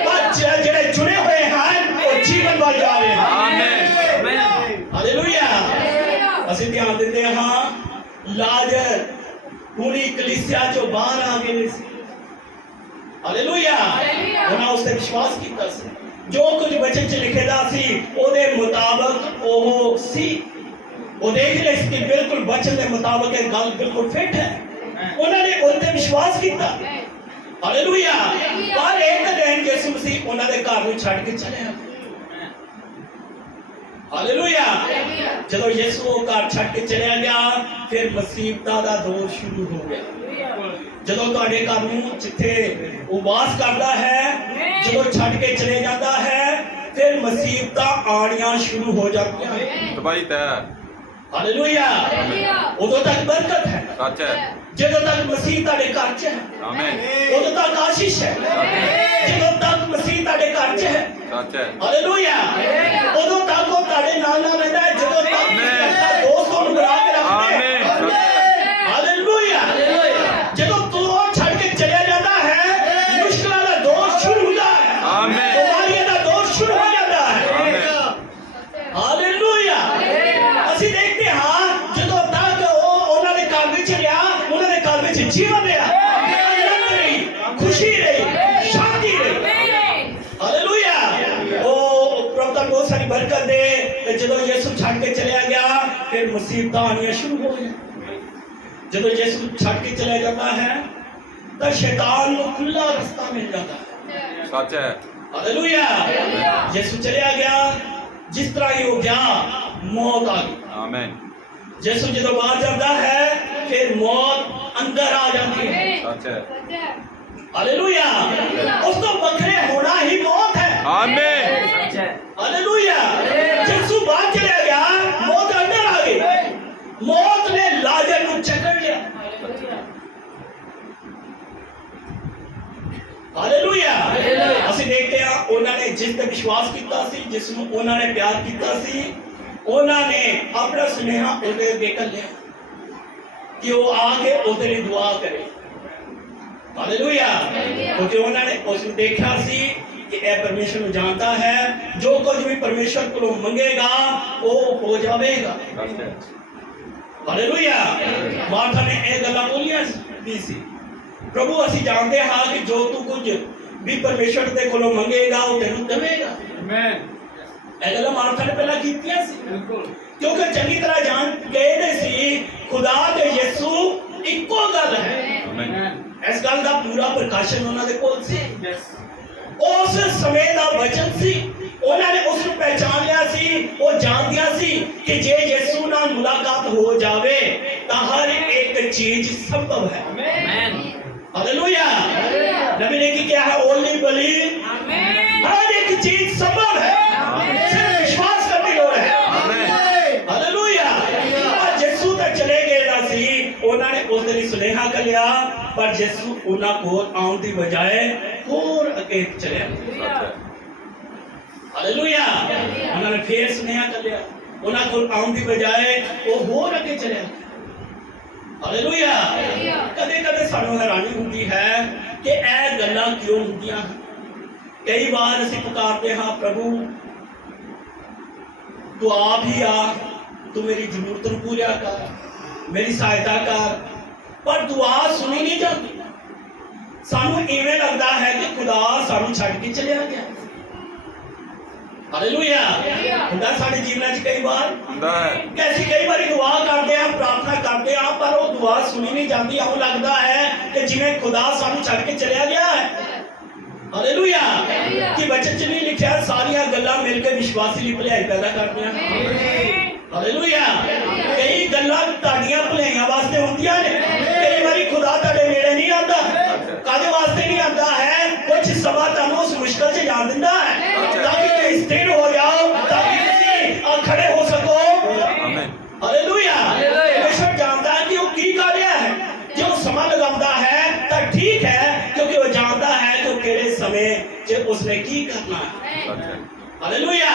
पर जड़े चुने हुए हैं वो जीवन वाल जा रहे हैं। आमीन हालेलुया। ਅਸੀਂ ਧਿਆਨ ਦਿੰਦੇ ਹਾਂ ਲਾਜ਼ਰ ਪੂਰੀ ਕਲੀਸਿਆ ਚੋਂ ਬਾਹਰ ਆ ਗਏ ਸੀ। ਹਾਲੇਲੂਇਆ। ਉਹਨਾਂ ਉਸ ਤੇ ਵਿਸ਼ਵਾਸ ਕੀਤਾ ਸੀ, ਜੋ ਕੁਝ ਬਚਨ ਚ ਲਿਖਿਆ ਸੀ ਉਹਦੇ ਮੁਤਾਬਕ ਉਹ ਸੀ। ਉਹ ਦੇਖ ਰਹੇ ਸੀ ਕਿ ਬਿਲਕੁਲ ਬਚਨ ਦੇ ਮੁਤਾਬਕ ਇਹ ਗੱਲ ਬਿਲਕੁਲ ਫਿੱਟ ਹੈ। ਉਹਨਾਂ ਨੇ ਉਸ ਤੇ ਵਿਸ਼ਵਾਸ ਕੀਤਾ। ਹਾਲੇਲੂਇਆ। ਪਰ ਇੱਕ ਦਿਨ ਯਿਸੂ ਮਸੀਹ ਉਹਨਾਂ ਦੇ ਘਰ ਨੂੰ ਛੱਡ ਕੇ ਚਲਿਆ। हालेलुया। ਜਦੋਂ ਯਿਸੂ ਉਹ ਘਰ ਛੱਡ ਕੇ ਚਲਿਆ ਗਿਆ ਫਿਰ ਮੁਸੀਬਤਾਂ ਦਾ ਦੌਰ ਸ਼ੁਰੂ ਹੋ ਗਿਆ। ਜਦੋਂ ਤੁਹਾਡੇ ਘਰ ਨੂੰ ਜਿੱਥੇ ਉਹ ਵਾਸ ਕਰਦਾ ਹੈ ਜਦੋਂ ਛੱਡ ਕੇ ਚਲੇ ਜਾਂਦਾ ਹੈ ਫਿਰ ਮੁਸੀਬਤਾਂ ਆਣੀਆਂ ਸ਼ੁਰੂ ਹੋ ਜਾਂਦੀਆਂ ਹਨ। ਤਬਾਹੀ ਤੈ ਹਾਲੇਲੁया। ਉਦੋਂ ਤੱਕ ਬਰਕਤ ਹੈ ਸੱਚ ਹੈ। ਜਦੋਂ ਤੱਕ ਮਸੀਹ ਤੁਹਾਡੇ ਘਰ 'ਚ ਹੈ ਆਮੀਨ ਉਦੋਂ ਤੱਕ ਆਸ਼ੀਸ਼ ਹੈ। ਜਦੋਂ ਤੱਕ ਮਸੀਹ ਤੁਹਾਡੇ ਘਰ 'ਚ ਹੈ ਸੱਚ ਹੈ। ਹਾਲੇਲੁया। ਉਦੋਂ ਤੱਕ ਉਹ ਤੁਹਾਡੇ ਨਾਲ ਰਹਿੰਦਾ ਹੈ ਜਦੋਂ ਤੱਕ ਆਪਣਾ ਦੋਸਤ ਨੂੰ ਬਣਾ ਕੇ ਰੱਖਦੇ ਆਮੀਨ ਹਾਲੇਲੁया। ਜਦੋਂ ਤੂੰ ਉਹ ਛੱਡ ਕੇ ਚਲਿਆ ਜਾਂਦਾ ਹੈ ਮੁਸ਼ਕਲਾਂ ਦਾ ਦੌਰ ਸ਼ੁਰੂ ਹੁੰਦਾ ਹੈ। ਆਮੀਨ ਬਿਮਾਰੀਆਂ ਦਾ ਦੌਰ ਸ਼ੁਰੂ ਹੋ ਜਾਂਦਾ ਹੈ। ਆਮੀਨ ਹਾਲੇਲੁया। ਅਸੀਂ ਦੇਖਦੇ ਹਾਂ ਜਦੋਂ ਤੱਕ ਉਹ ਉਹਨਾਂ ਦੇ ਘਰ ਵਿੱਚ ਰਿਹਾ ਉਹਨਾਂ ਦੇ ਘਰ ਵਿੱਚ ਜੀਵਨ ਰਿਹਾ, ਆਨੰਦ ਰਹੀ, ਖੁਸ਼ੀ ਰਹੀ, ਸ਼ਾਂਤੀ ਰਹੀ। ਹਾਲੇਲੁया। ਉਹ ਪ੍ਰਭੂ ਬਹੁਤ ਸਾਰੀ ਬਰਕਤ ਦੇ ਤੇ ਜਦੋਂ ਯਿਸੂ ਛੱਡ ਕੇ ਚਲਿਆ ਗਿਆ ਫਿਰ ਮੁਸੀਬਤਾਂ ਆਉਣੀਆਂ ਸ਼ੁਰੂ ਹੋ ਗਈਆਂ। ਜਦੋਂ ਯਿਸੂ ਛੱਡ ਕੇ ਚਲਿਆ ਜਾਂਦਾ ਹੈ ਤਾਂ ਸ਼ੈਤਾਨ ਨੂੰ ਖੁੱਲਾ ਰਸਤਾ ਮਿਲ ਜਾਂਦਾ ਹੈ। ਸੱਚ ਹੈ। ਹਾਲੇਲੁया। ਯਿਸੂ ਚਲਿਆ ਗਿਆ ਜਿਸ ਤਰ੍ਹਾਂ ਹੀ ਉਹ ਗਿਆ ਮੌਤ ਆ ਗਈ। ਆਮੀਨ ਯਿਸੂ ਜਦੋਂ ਬਾਹਰ ਜਾਂਦਾ ਹੈ ਫਿਰ ਮੌਤ ਅੰਦਰ ਆ ਜਾਂਦੀ ਹੈ। ਸੱਚ ਹੈ। ਹਾਲੇਲੁया। ਉਸ ਤੋਂ ਵੱਖਰੇ ਹੋਣਾ ਹੀ ਮੌਤ ਹੈ। ਆਮੀਨ ਹਾਲੇਲੁया। ਯਿਸੂ ਬਾਹਰ ਚਲਿਆ ਗਿਆ ਮੌਤ ਅੰਦਰ ਆ ਗਈ। ਮੌਤ ਨੇ ਲਾਜ਼ਰ ਨੂੰ ਜਕੜ ਲਿਆ। ਹਾਲੇਲੁया। ਅਸੀਂ ਦੇਖਦੇ ਹਾਂ ਉਹਨਾਂ ਨੇ ਜਿਸ ਤੇ ਵਿਸ਼ਵਾਸ ਕੀਤਾ ਸੀ, ਜਿਸ ਨੂੰ ਉਹਨਾਂ ਨੇ ਪਿਆਰ ਕੀਤਾ ਸੀ, ਉਹਨਾਂ ਨੇ ਆਪਣਾ ਸੁਨੇਹਾ ਉਹਦੇ ਅੱਗੇ ਘੱਲਿਆ ਕਿ ਉਹ ਆ ਕੇ ਉਹਦੇ ਲਈ ਦੁਆ ਕਰੇ। ਹਾਲੇਲੁया। ਕਿਉਂਕਿ ਉਹਨਾਂ ਨੇ ਉਸ ਨੂੰ ਦੇਖਿਆ ਸੀ ਕਿ ਇਹ ਪਰਮੇਸ਼ਰ ਨੂੰ ਜਾਣਦਾ ਹੈ, ਜੋ ਕੁਝ ਵੀ ਪਰਮੇਸ਼ਰ ਕੋਲੋਂ ਮੰਗੇਗਾ ਉਹ ਹੋ ਜਾਵੇਗਾ। ਸੱਚ ਹੈ। ਹਾਲੇਲੁया। ਮਾਰਥਾ ਨੇ ਇਹ ਗੱਲਾਂ ਬੋਲੀਆਂ ਸੀ, ਪ੍ਰਭੂ ਅਸੀਂ ਜਾਣਦੇ ਹਾਂ ਕਿ ਜੋ ਤੂੰ ਕੁਝ ਵੀ ਪਰਮੇਸ਼ਰ ਦੇ ਕੋਲੋਂ ਮੰਗੇਗਾ ਉਹ ਤੈਨੂੰ ਦੇਵੇਗਾ। ਆਮੀਨ ਇਹ ਗੱਲਾਂ ਮਾਰਥਾ ਨੇ ਪਹਿਲਾਂ ਕੀਤੀਆਂ ਸੀ ਕਿਉਂਕਿ ਚੰਗੀ ਤਰ੍ਹਾਂ ਜਾਣ ਗਏ ਸੀ ਖੁਦਾ ਤੇ ਯਿਸੂ ਇੱਕੋ ਗੱਲ ਹੈ। ਆਮੀਨ ਇਸ ਗੱਲ ਦਾ ਪੂਰਾ ਪ੍ਰਕਾਸ਼ਨ ਉਹਨਾਂ ਦੇ ਕੋਲ ਸੀ। ਉਸ ਸਮੇਂ ਦਾ ਵਚਨ ਸੀ, ਉਹਨਾਂ ਨੇ ਉਸ ਨੂੰ ਪਹਿਚਾਨ ਲਿਆ ਸੀ। ਉਹ ਜਾਣਦਿਆਂ ਸੀ ਕਿ ਜੇ ਯਿਸੂ ਨਾਲ ਮੁਲਾਕਾਤ ਹੋ ਜਾਵੇ ਤਾਂ ਹਰ ਇੱਕ ਚੀਜ਼ ਸੰਭਵ ਹੈ। हालेलुया। नबी ने क्या है ओनली बिलीव। हर एक चीज संभव है, सिर्फ विश्वास करने की लोड़ है। हालेलुया। यीशु तक चले गए ना सी उन्होंने उस दिन सुनेहा कर लिया पर यीशु उन्हां कोल आउण दी बजाय होर अगे चले। हालेलुया। उन्होंने फिर सुनेहा कर लिया उन्हां कोल आउण दी बजाय वो होर अगे चले। हालेलुया। कदे कदे सानू हैरानी होती है कि ਇਹ ਗੱਲਾਂ क्यों ਹੁੰਦੀਆਂ ਹਨ। कई बार ਅਸੀਂ पुकारते हाँ प्रभु तू आप ही आ, तू मेरी जरूरत ਨੂੰ ਪੂਰਾ कर, मेरी सहायता कर, पर दुआ सुनी नहीं जाती। सानू इवें लगता है कि खुदा सानू छੱਡ के चलिया गया। हालेलुया। ਹੁੰਦਾ ਸਾਡੇ ਜੀਵਨਾਂ 'ਚ ਕਈ ਵਾਰ ਹੁੰਦਾ ਹੈ कि ਅਸੀਂ ਕਈ ਵਾਰੀ ਦੁਆ ਕਰਦੇ ਹਾਂ, ਪ੍ਰਾਰਥਨਾ ਕਰਦੇ ਹਾਂ ਪਰ ਉਹ ਦੁਆ ਸੁਣੀ ਨਹੀਂ ਜਾਂਦੀ। ਉਹ ਲੱਗਦਾ ਹੈ ਕਿ ਜਿਵੇਂ ਖੁਦਾ ਸਾਨੂੰ ਛੱਡ ਕੇ ਚਲਿਆ ਗਿਆ ਹੈ। ਹਾਲੇਲੂਇਆ। ਕਿ ਬਚਨ 'ਚ ਨਹੀਂ ਲਿਖਿਆ ਸਾਰੀਆਂ ਗੱਲਾਂ ਮਿਲ ਕੇ ਵਿਸ਼ਵਾਸੀ ਲਈ ਭਲਾਈ ਪੈਦਾ ਕਰਦੀਆਂ। ਹਾਲੇਲੂਇਆ। ਕਈ ਗੱਲਾਂ ਤੁਹਾਡੀਆਂ ਭਲਾਈਆਂ ਵਾਸਤੇ ਹੁੰਦੀਆਂ ਨੇ। ਕਈ ਵਾਰੀ ਖੁਦਾ ਤੁਹਾਡੇ ਨੇੜੇ ਨਹੀਂ ਆਉਂਦਾ। ਕਾਹਦੇ ਵਾਸਤੇ ਨਹੀਂ ਆਉਂਦਾ? ਸਮਾਂ ਤੁਹਾਨੂੰ ਉਸ ਮੁਸ਼ਕਲ 'ਚ ਜਾਣ ਦਿੰਦਾ ਹੈ ਤਾਂ ਕਿ ਤੁਸੀਂ ਸਥਿਰ ਹੋ ਜਾਓ, ਤਾਂ ਕਿ ਤੁਸੀਂ ਖੜੇ ਹੋ ਸਕੋ। ਆਮੇਨ। ਹਾਲੇਲੂਇਆ। ਪਰਮੇਸ਼ਰ ਜਾਣਦਾ ਹੈ ਕਿ ਉਹ ਕੀ ਕਰ ਰਿਹਾ ਹੈ। ਜੇ ਉਹ ਸਮਾਂ ਲਗਾਉਂਦਾ ਹੈ ਤਾਂ ਠੀਕ ਹੈ, ਕਿਉਂਕਿ ਉਹ ਜਾਣਦਾ ਹੈ ਕਿ ਉਹ ਕਿਹੜੇ ਸਮੇਂ 'ਚ ਉਸਨੇ ਕੀ ਕਰਨਾ ਹੈ। ਸੱਚ ਹੈ। ਹਾਲੇਲੂਇਆ।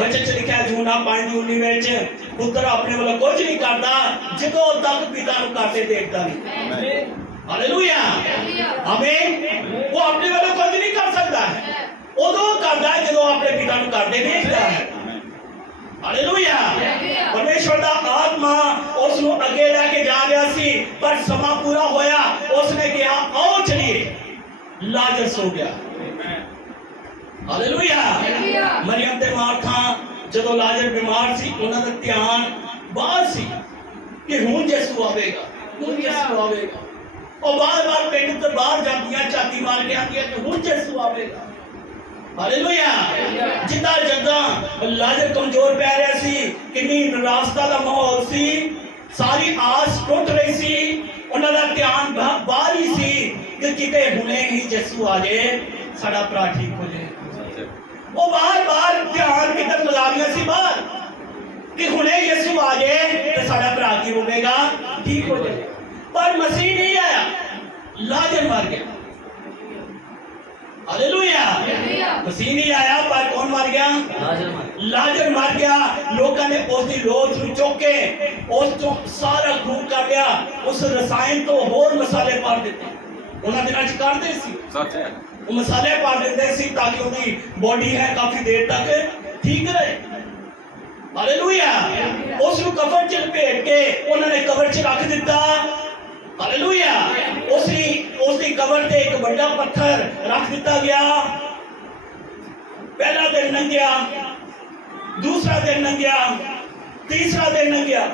ਵਚਨ 'ਚ ਲਿਖਿਆ ਯੂਹੰਨਾ 5:19 ਵਿੱਚ, ਪੁੱਤਰ ਆਪਣੇ ਵੱਲੋਂ ਕੁਝ ਨਹੀਂ ਕਰਦਾ ਜਦੋਂ ਤੱਕ ਪਿਤਾ ਨੂੰ ਕਰਦੇ ਦੇਖਦਾ ਨਹੀਂ। ਹਾਲੇਲੂਇਆ। ਆਮੀਨ। ਉਹ ਆਪਣੇ ਵੱਲੋਂ ਕੁਝ ਨਹੀਂ ਕਰ ਸਕਦਾ ਹੈ, ਉਦੋਂ ਕਰਦਾ ਹੈ ਜਦੋਂ ਆਪਣੇ ਪਿਤਾ ਨੂੰ ਕਰਦੇ ਦੇਖਦਾ ਹੈ। ਹਾਲੇਲੂਇਆ। ਪਰਮੇਸ਼ਵਰ ਦਾ ਆਤਮਾ ਉਸ ਨੂੰ ਅੱਗੇ ਲੈ ਕੇ ਜਾ ਰਿਹਾ ਸੀ, ਪਰ ਸਮਾਂ ਪੂਰਾ ਹੋਇਆ, ਉਸਨੇ ਕਿਹਾ ਆਓ ਚਲੀਏ, ਲਾਜ਼ਰ ਸੋ ਗਿਆ। ਹਾਲੇਲੂਇਆ। ਮਰੀਮ ਤੇ ਮਾਰਥਾ ਜਦੋਂ ਲਾਜ਼ਰ ਬਿਮਾਰ ਸੀ, ਉਹਨਾਂ ਦਾ ਧਿਆਨ ਬਾਹਰ ਸੀ ਕਿ ਹੁਣ ਯਿਸੂ ਆਵੇਗਾ, ਹੁਣ ਯਿਸੂ ਆਵੇਗਾ। ਉਹ ਬਾਰ-ਬਾਰ ਪਿੰਡ ਤੋਂ ਬਾਹਰ ਜਾਂਦੀਆਂ, ਝਾਤੀ ਮਾਰ ਕੇ ਆਉਂਦੀਆਂ ਕਿ ਹੁਣ ਯਿਸੂ ਆਵੇਗਾ। ਹਾਲੇਲੂਇਆ। ਜਿੱਦਾਂ ਲਾਜ਼ਰ ਕਮਜ਼ੋਰ ਪੈ ਰਿਹਾ ਸੀ, ਕਿੰਨੀ ਨਿਰਾਸ਼ਤਾ ਦਾ ਮਾਹੌਲ ਸੀ, ਸਾਰੀ ਆਸ ਟੁੱਟ ਰਹੀ ਸੀ, ਉਹਨਾਂ ਦਾ ਧਿਆਨ ਬਾਹਰ ਹੀ ਸੀ ਕਿ ਕਿਤੇ ਹੁਣੇ ਹੀ ਯਿਸੂ ਆ ਜਾਏ, ਸਾਡਾ ਭਰਾ ਠੀਕ ਹੋ ਜਾਏ। ਉਹ ਬਾਰ-ਬਾਰ ਧਿਆਨ ਕਿਧਰ ਲਗਾ ਰਹੀਆਂ ਸੀ ਬਾਹਰ ਕਿ ਹੁਣੇ ਯਿਸੂ ਆ ਜਾਏ ਤੇ ਸਾਡਾ ਭਰਾ ਕੀ ਹੋਵੇਗਾ, ਠੀਕ ਹੋ ਜਾਏ। ਪਰ ਮਸੀਹ ਨਹੀਂ ਆਇਆ, ਲਾਜ਼ਰ ਮਰ ਗਿਆ। ਹਾਲੇਲੂਇਆ। ਮਸੀਹ ਨਹੀਂ ਆਇਆ, ਪਰ ਕੌਣ ਮਰ ਗਿਆ? ਲਾਜ਼ਰ ਮਰ ਗਿਆ। ਲੋਕਾਂ ਨੇ ਉਸ ਦੀ ਲੋਥ ਨੂੰ ਚੁੱਕ ਕੇ ਉਸ ਤੋਂ ਸਾਰਾ ਖੂਨ ਕੱਢ ਲਿਆ, ਉਸ ਰਸਾਇਣ ਤੋਂ ਹੋਰ ਮਸਾਲੇ ਪਾ ਦਿੱਤੇ। ਉਹਨਾਂ ਦਿਨਾਂ 'ਚ ਕਰਦੇ ਸੀ, ਸੱਚ ਹੈ। ਉਹ ਮਸਾਲੇ ਪਾ ਦਿੰਦੇ ਸੀ ਤਾਂ ਕਿ ਉਹਦੀ ਬੋਡੀ ਹੈ ਕਾਫੀ ਦੇਰ ਤੱਕ ਠੀਕ ਰਹੇ। ਹਾਲੇਲੂਇਆ। ਉਸ ਨੂੰ ਕਬਰ 'ਚ ਲਪੇਟ ਕੇ ਉਹਨਾਂ ਨੇ ਕਬਰ 'ਚ ਰੱਖ ਦਿੱਤਾ। ਹਾਲੇਲੂਇਆ। ਉਸ ਦੀ ਕਬਰ ਤੇ ਇੱਕ ਵੱਡਾ ਪੱਥਰ ਰੱਖ ਦਿੱਤਾ ਗਿਆ। ਪਹਿਲਾ ਦਿਨ ਲੰਘਿਆ, ਦੂਸਰਾ ਦਿਨ ਲੰਘਿਆ, ਤੀਸਰਾ ਦਿਨ ਲੰਘਿਆ,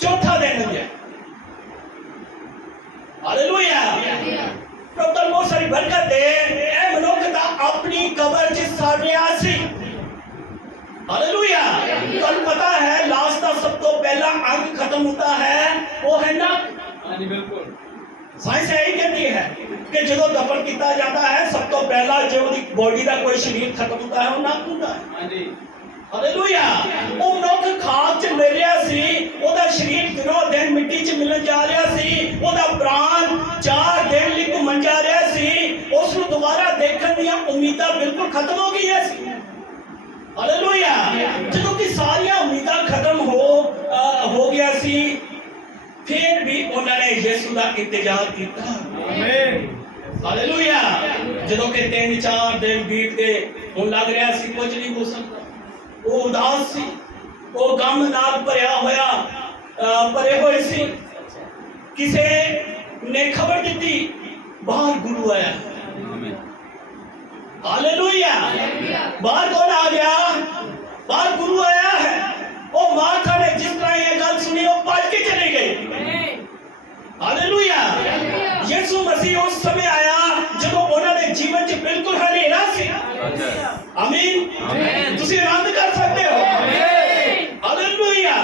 ਚੌਥਾ ਦਿਨ ਲੰਘਿਆ। ਹਾਲੇਲੂਇਆ। ਪ੍ਰਭੂ ਦਾ ਬਹੁਤ ਸਾਰੀ ਬਰਕਤ ਦੇ। ਇਹ ਮਨੁੱਖ ਤਾਂ ਆਪਣੀ ਕਬਰ 'ਚ ਸੜ ਰਿਹਾ ਸੀ। ਹਾਲੇਲੂਇਆ। ਤੁਹਾਨੂੰ ਪਤਾ ਹੈ ਲਾਸ਼ ਦਾ ਸਭ ਤੋਂ ਪਹਿਲਾ ਅੰਗ ਖਤਮ ਹੁੰਦਾ ਹੈ, ਉਹ ਹੈ ਨੱਕ। ਹਾਂਜੀ ਬਿਲਕੁਲ। ਸਾਇੰਸ ਇਹ ਕਹਿੰਦੀ ਹੈ ਕਿ ਜਦੋਂ ਦਫਨ ਕੀਤਾ ਜਾਂਦਾ ਹੈ, ਸਭ ਤੋਂ ਪਹਿਲਾ ਜੋ ਉਹਦੀ ਬੋਡੀ ਦਾ ਕੋਈ ਸਰੀਰ ਖਤਮ ਹੁੰਦਾ ਹੈ, ਉਹ ਨੱਕ ਹੁੰਦਾ ਹੈ। ਹਾਂਜੀ। ਹਾਲੇਲੂਇਆ। ਉਹ ਮਨੁੱਖ ਖਾਕ 'ਚ ਮਿਲ ਰਿਹਾ ਸੀ, ਉਹਦਾ ਸਰੀਰ ਦਿਨੋਂ ਦਿਨ ਮਿੱਟੀ 'ਚ ਮਿਲਣ ਜਾ ਰਿਹਾ ਸੀ, ਉਹਦਾ ਪ੍ਰਾਣ 4 ਦਿਨ ਲਈ ਘੁੰਮਣ ਜਾ ਰਿਹਾ ਸੀ। ਉਸ ਨੂੰ ਦੁਬਾਰਾ ਦੇਖਣ ਦੀਆਂ ਉਮੀਦਾਂ ਬਿਲਕੁਲ ਖਤਮ ਹੋ ਗਈਆਂ ਸੀ। ਹਾਲੇਲੂਇਆ। ਜਦੋਂ ਕਿ ਸਾਰੀਆਂ ਉਮੀਦਾਂ ਖਤਮ ਹੋ ਗਿਆ ਸੀ, ਫਿਰ ਵੀ ਉਹਨਾਂ ਨੇ ਯਿਸੂ ਦਾ ਇੰਤਜ਼ਾਰ ਕੀਤਾ। ਆਮੀਨ। ਹਾਲੇਲੂਇਆ। ਜਦੋਂ ਕਿ 3-4 ਦਿਨ ਬੀਤ ਗਏ, ਹੁਣ ਲੱਗ ਰਿਹਾ ਸੀ ਕੁਝ ਨਹੀਂ ਹੋ ਸਕਦਾ। ਉਹ ਉਦਾਸ ਸੀ, ਉਹ ਗਮ ਨਾਲ ਭਰੇ ਹੋਏ ਸੀ। ਕਿਸੇ ਨੇ ਖਬਰ ਦਿੱਤੀ ਬਾਹਰ ਗੁਰੂ ਆਇਆ। ਹਾਲੇਲੂਇਆ। ਬਾਹਰ कौन आ गया? बाहर गुरु आया है। और मार्था ने जिस तरह ये गल सुनी, वो भज के चली गई। हालेलुया। यीशु मसीह उस समय आया जब उन्होंने जीवन च बिल्कुल हनेरा सी। आमीन। तुसी आनंद कर सकते हो। हालेलुया।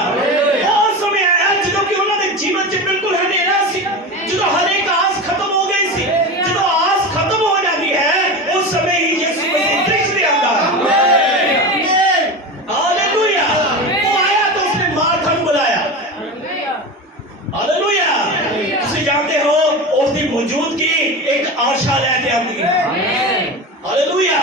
और समय आया जब कि उन्होंने जीवन च बिल्कुल हनेरा सी, जब हर एक आस खत्म हो गई सी। जब आस खत्म हो जाती है, उस समय ही यीशु मसीह दृष्टि दे आता है। हालेलुया। वो आया तो उसने मार्था को बुलाया। हालेलुया। तुसी जानते हो उसकी मौजूदगी एक आशा लेके आती है। हालेलुया।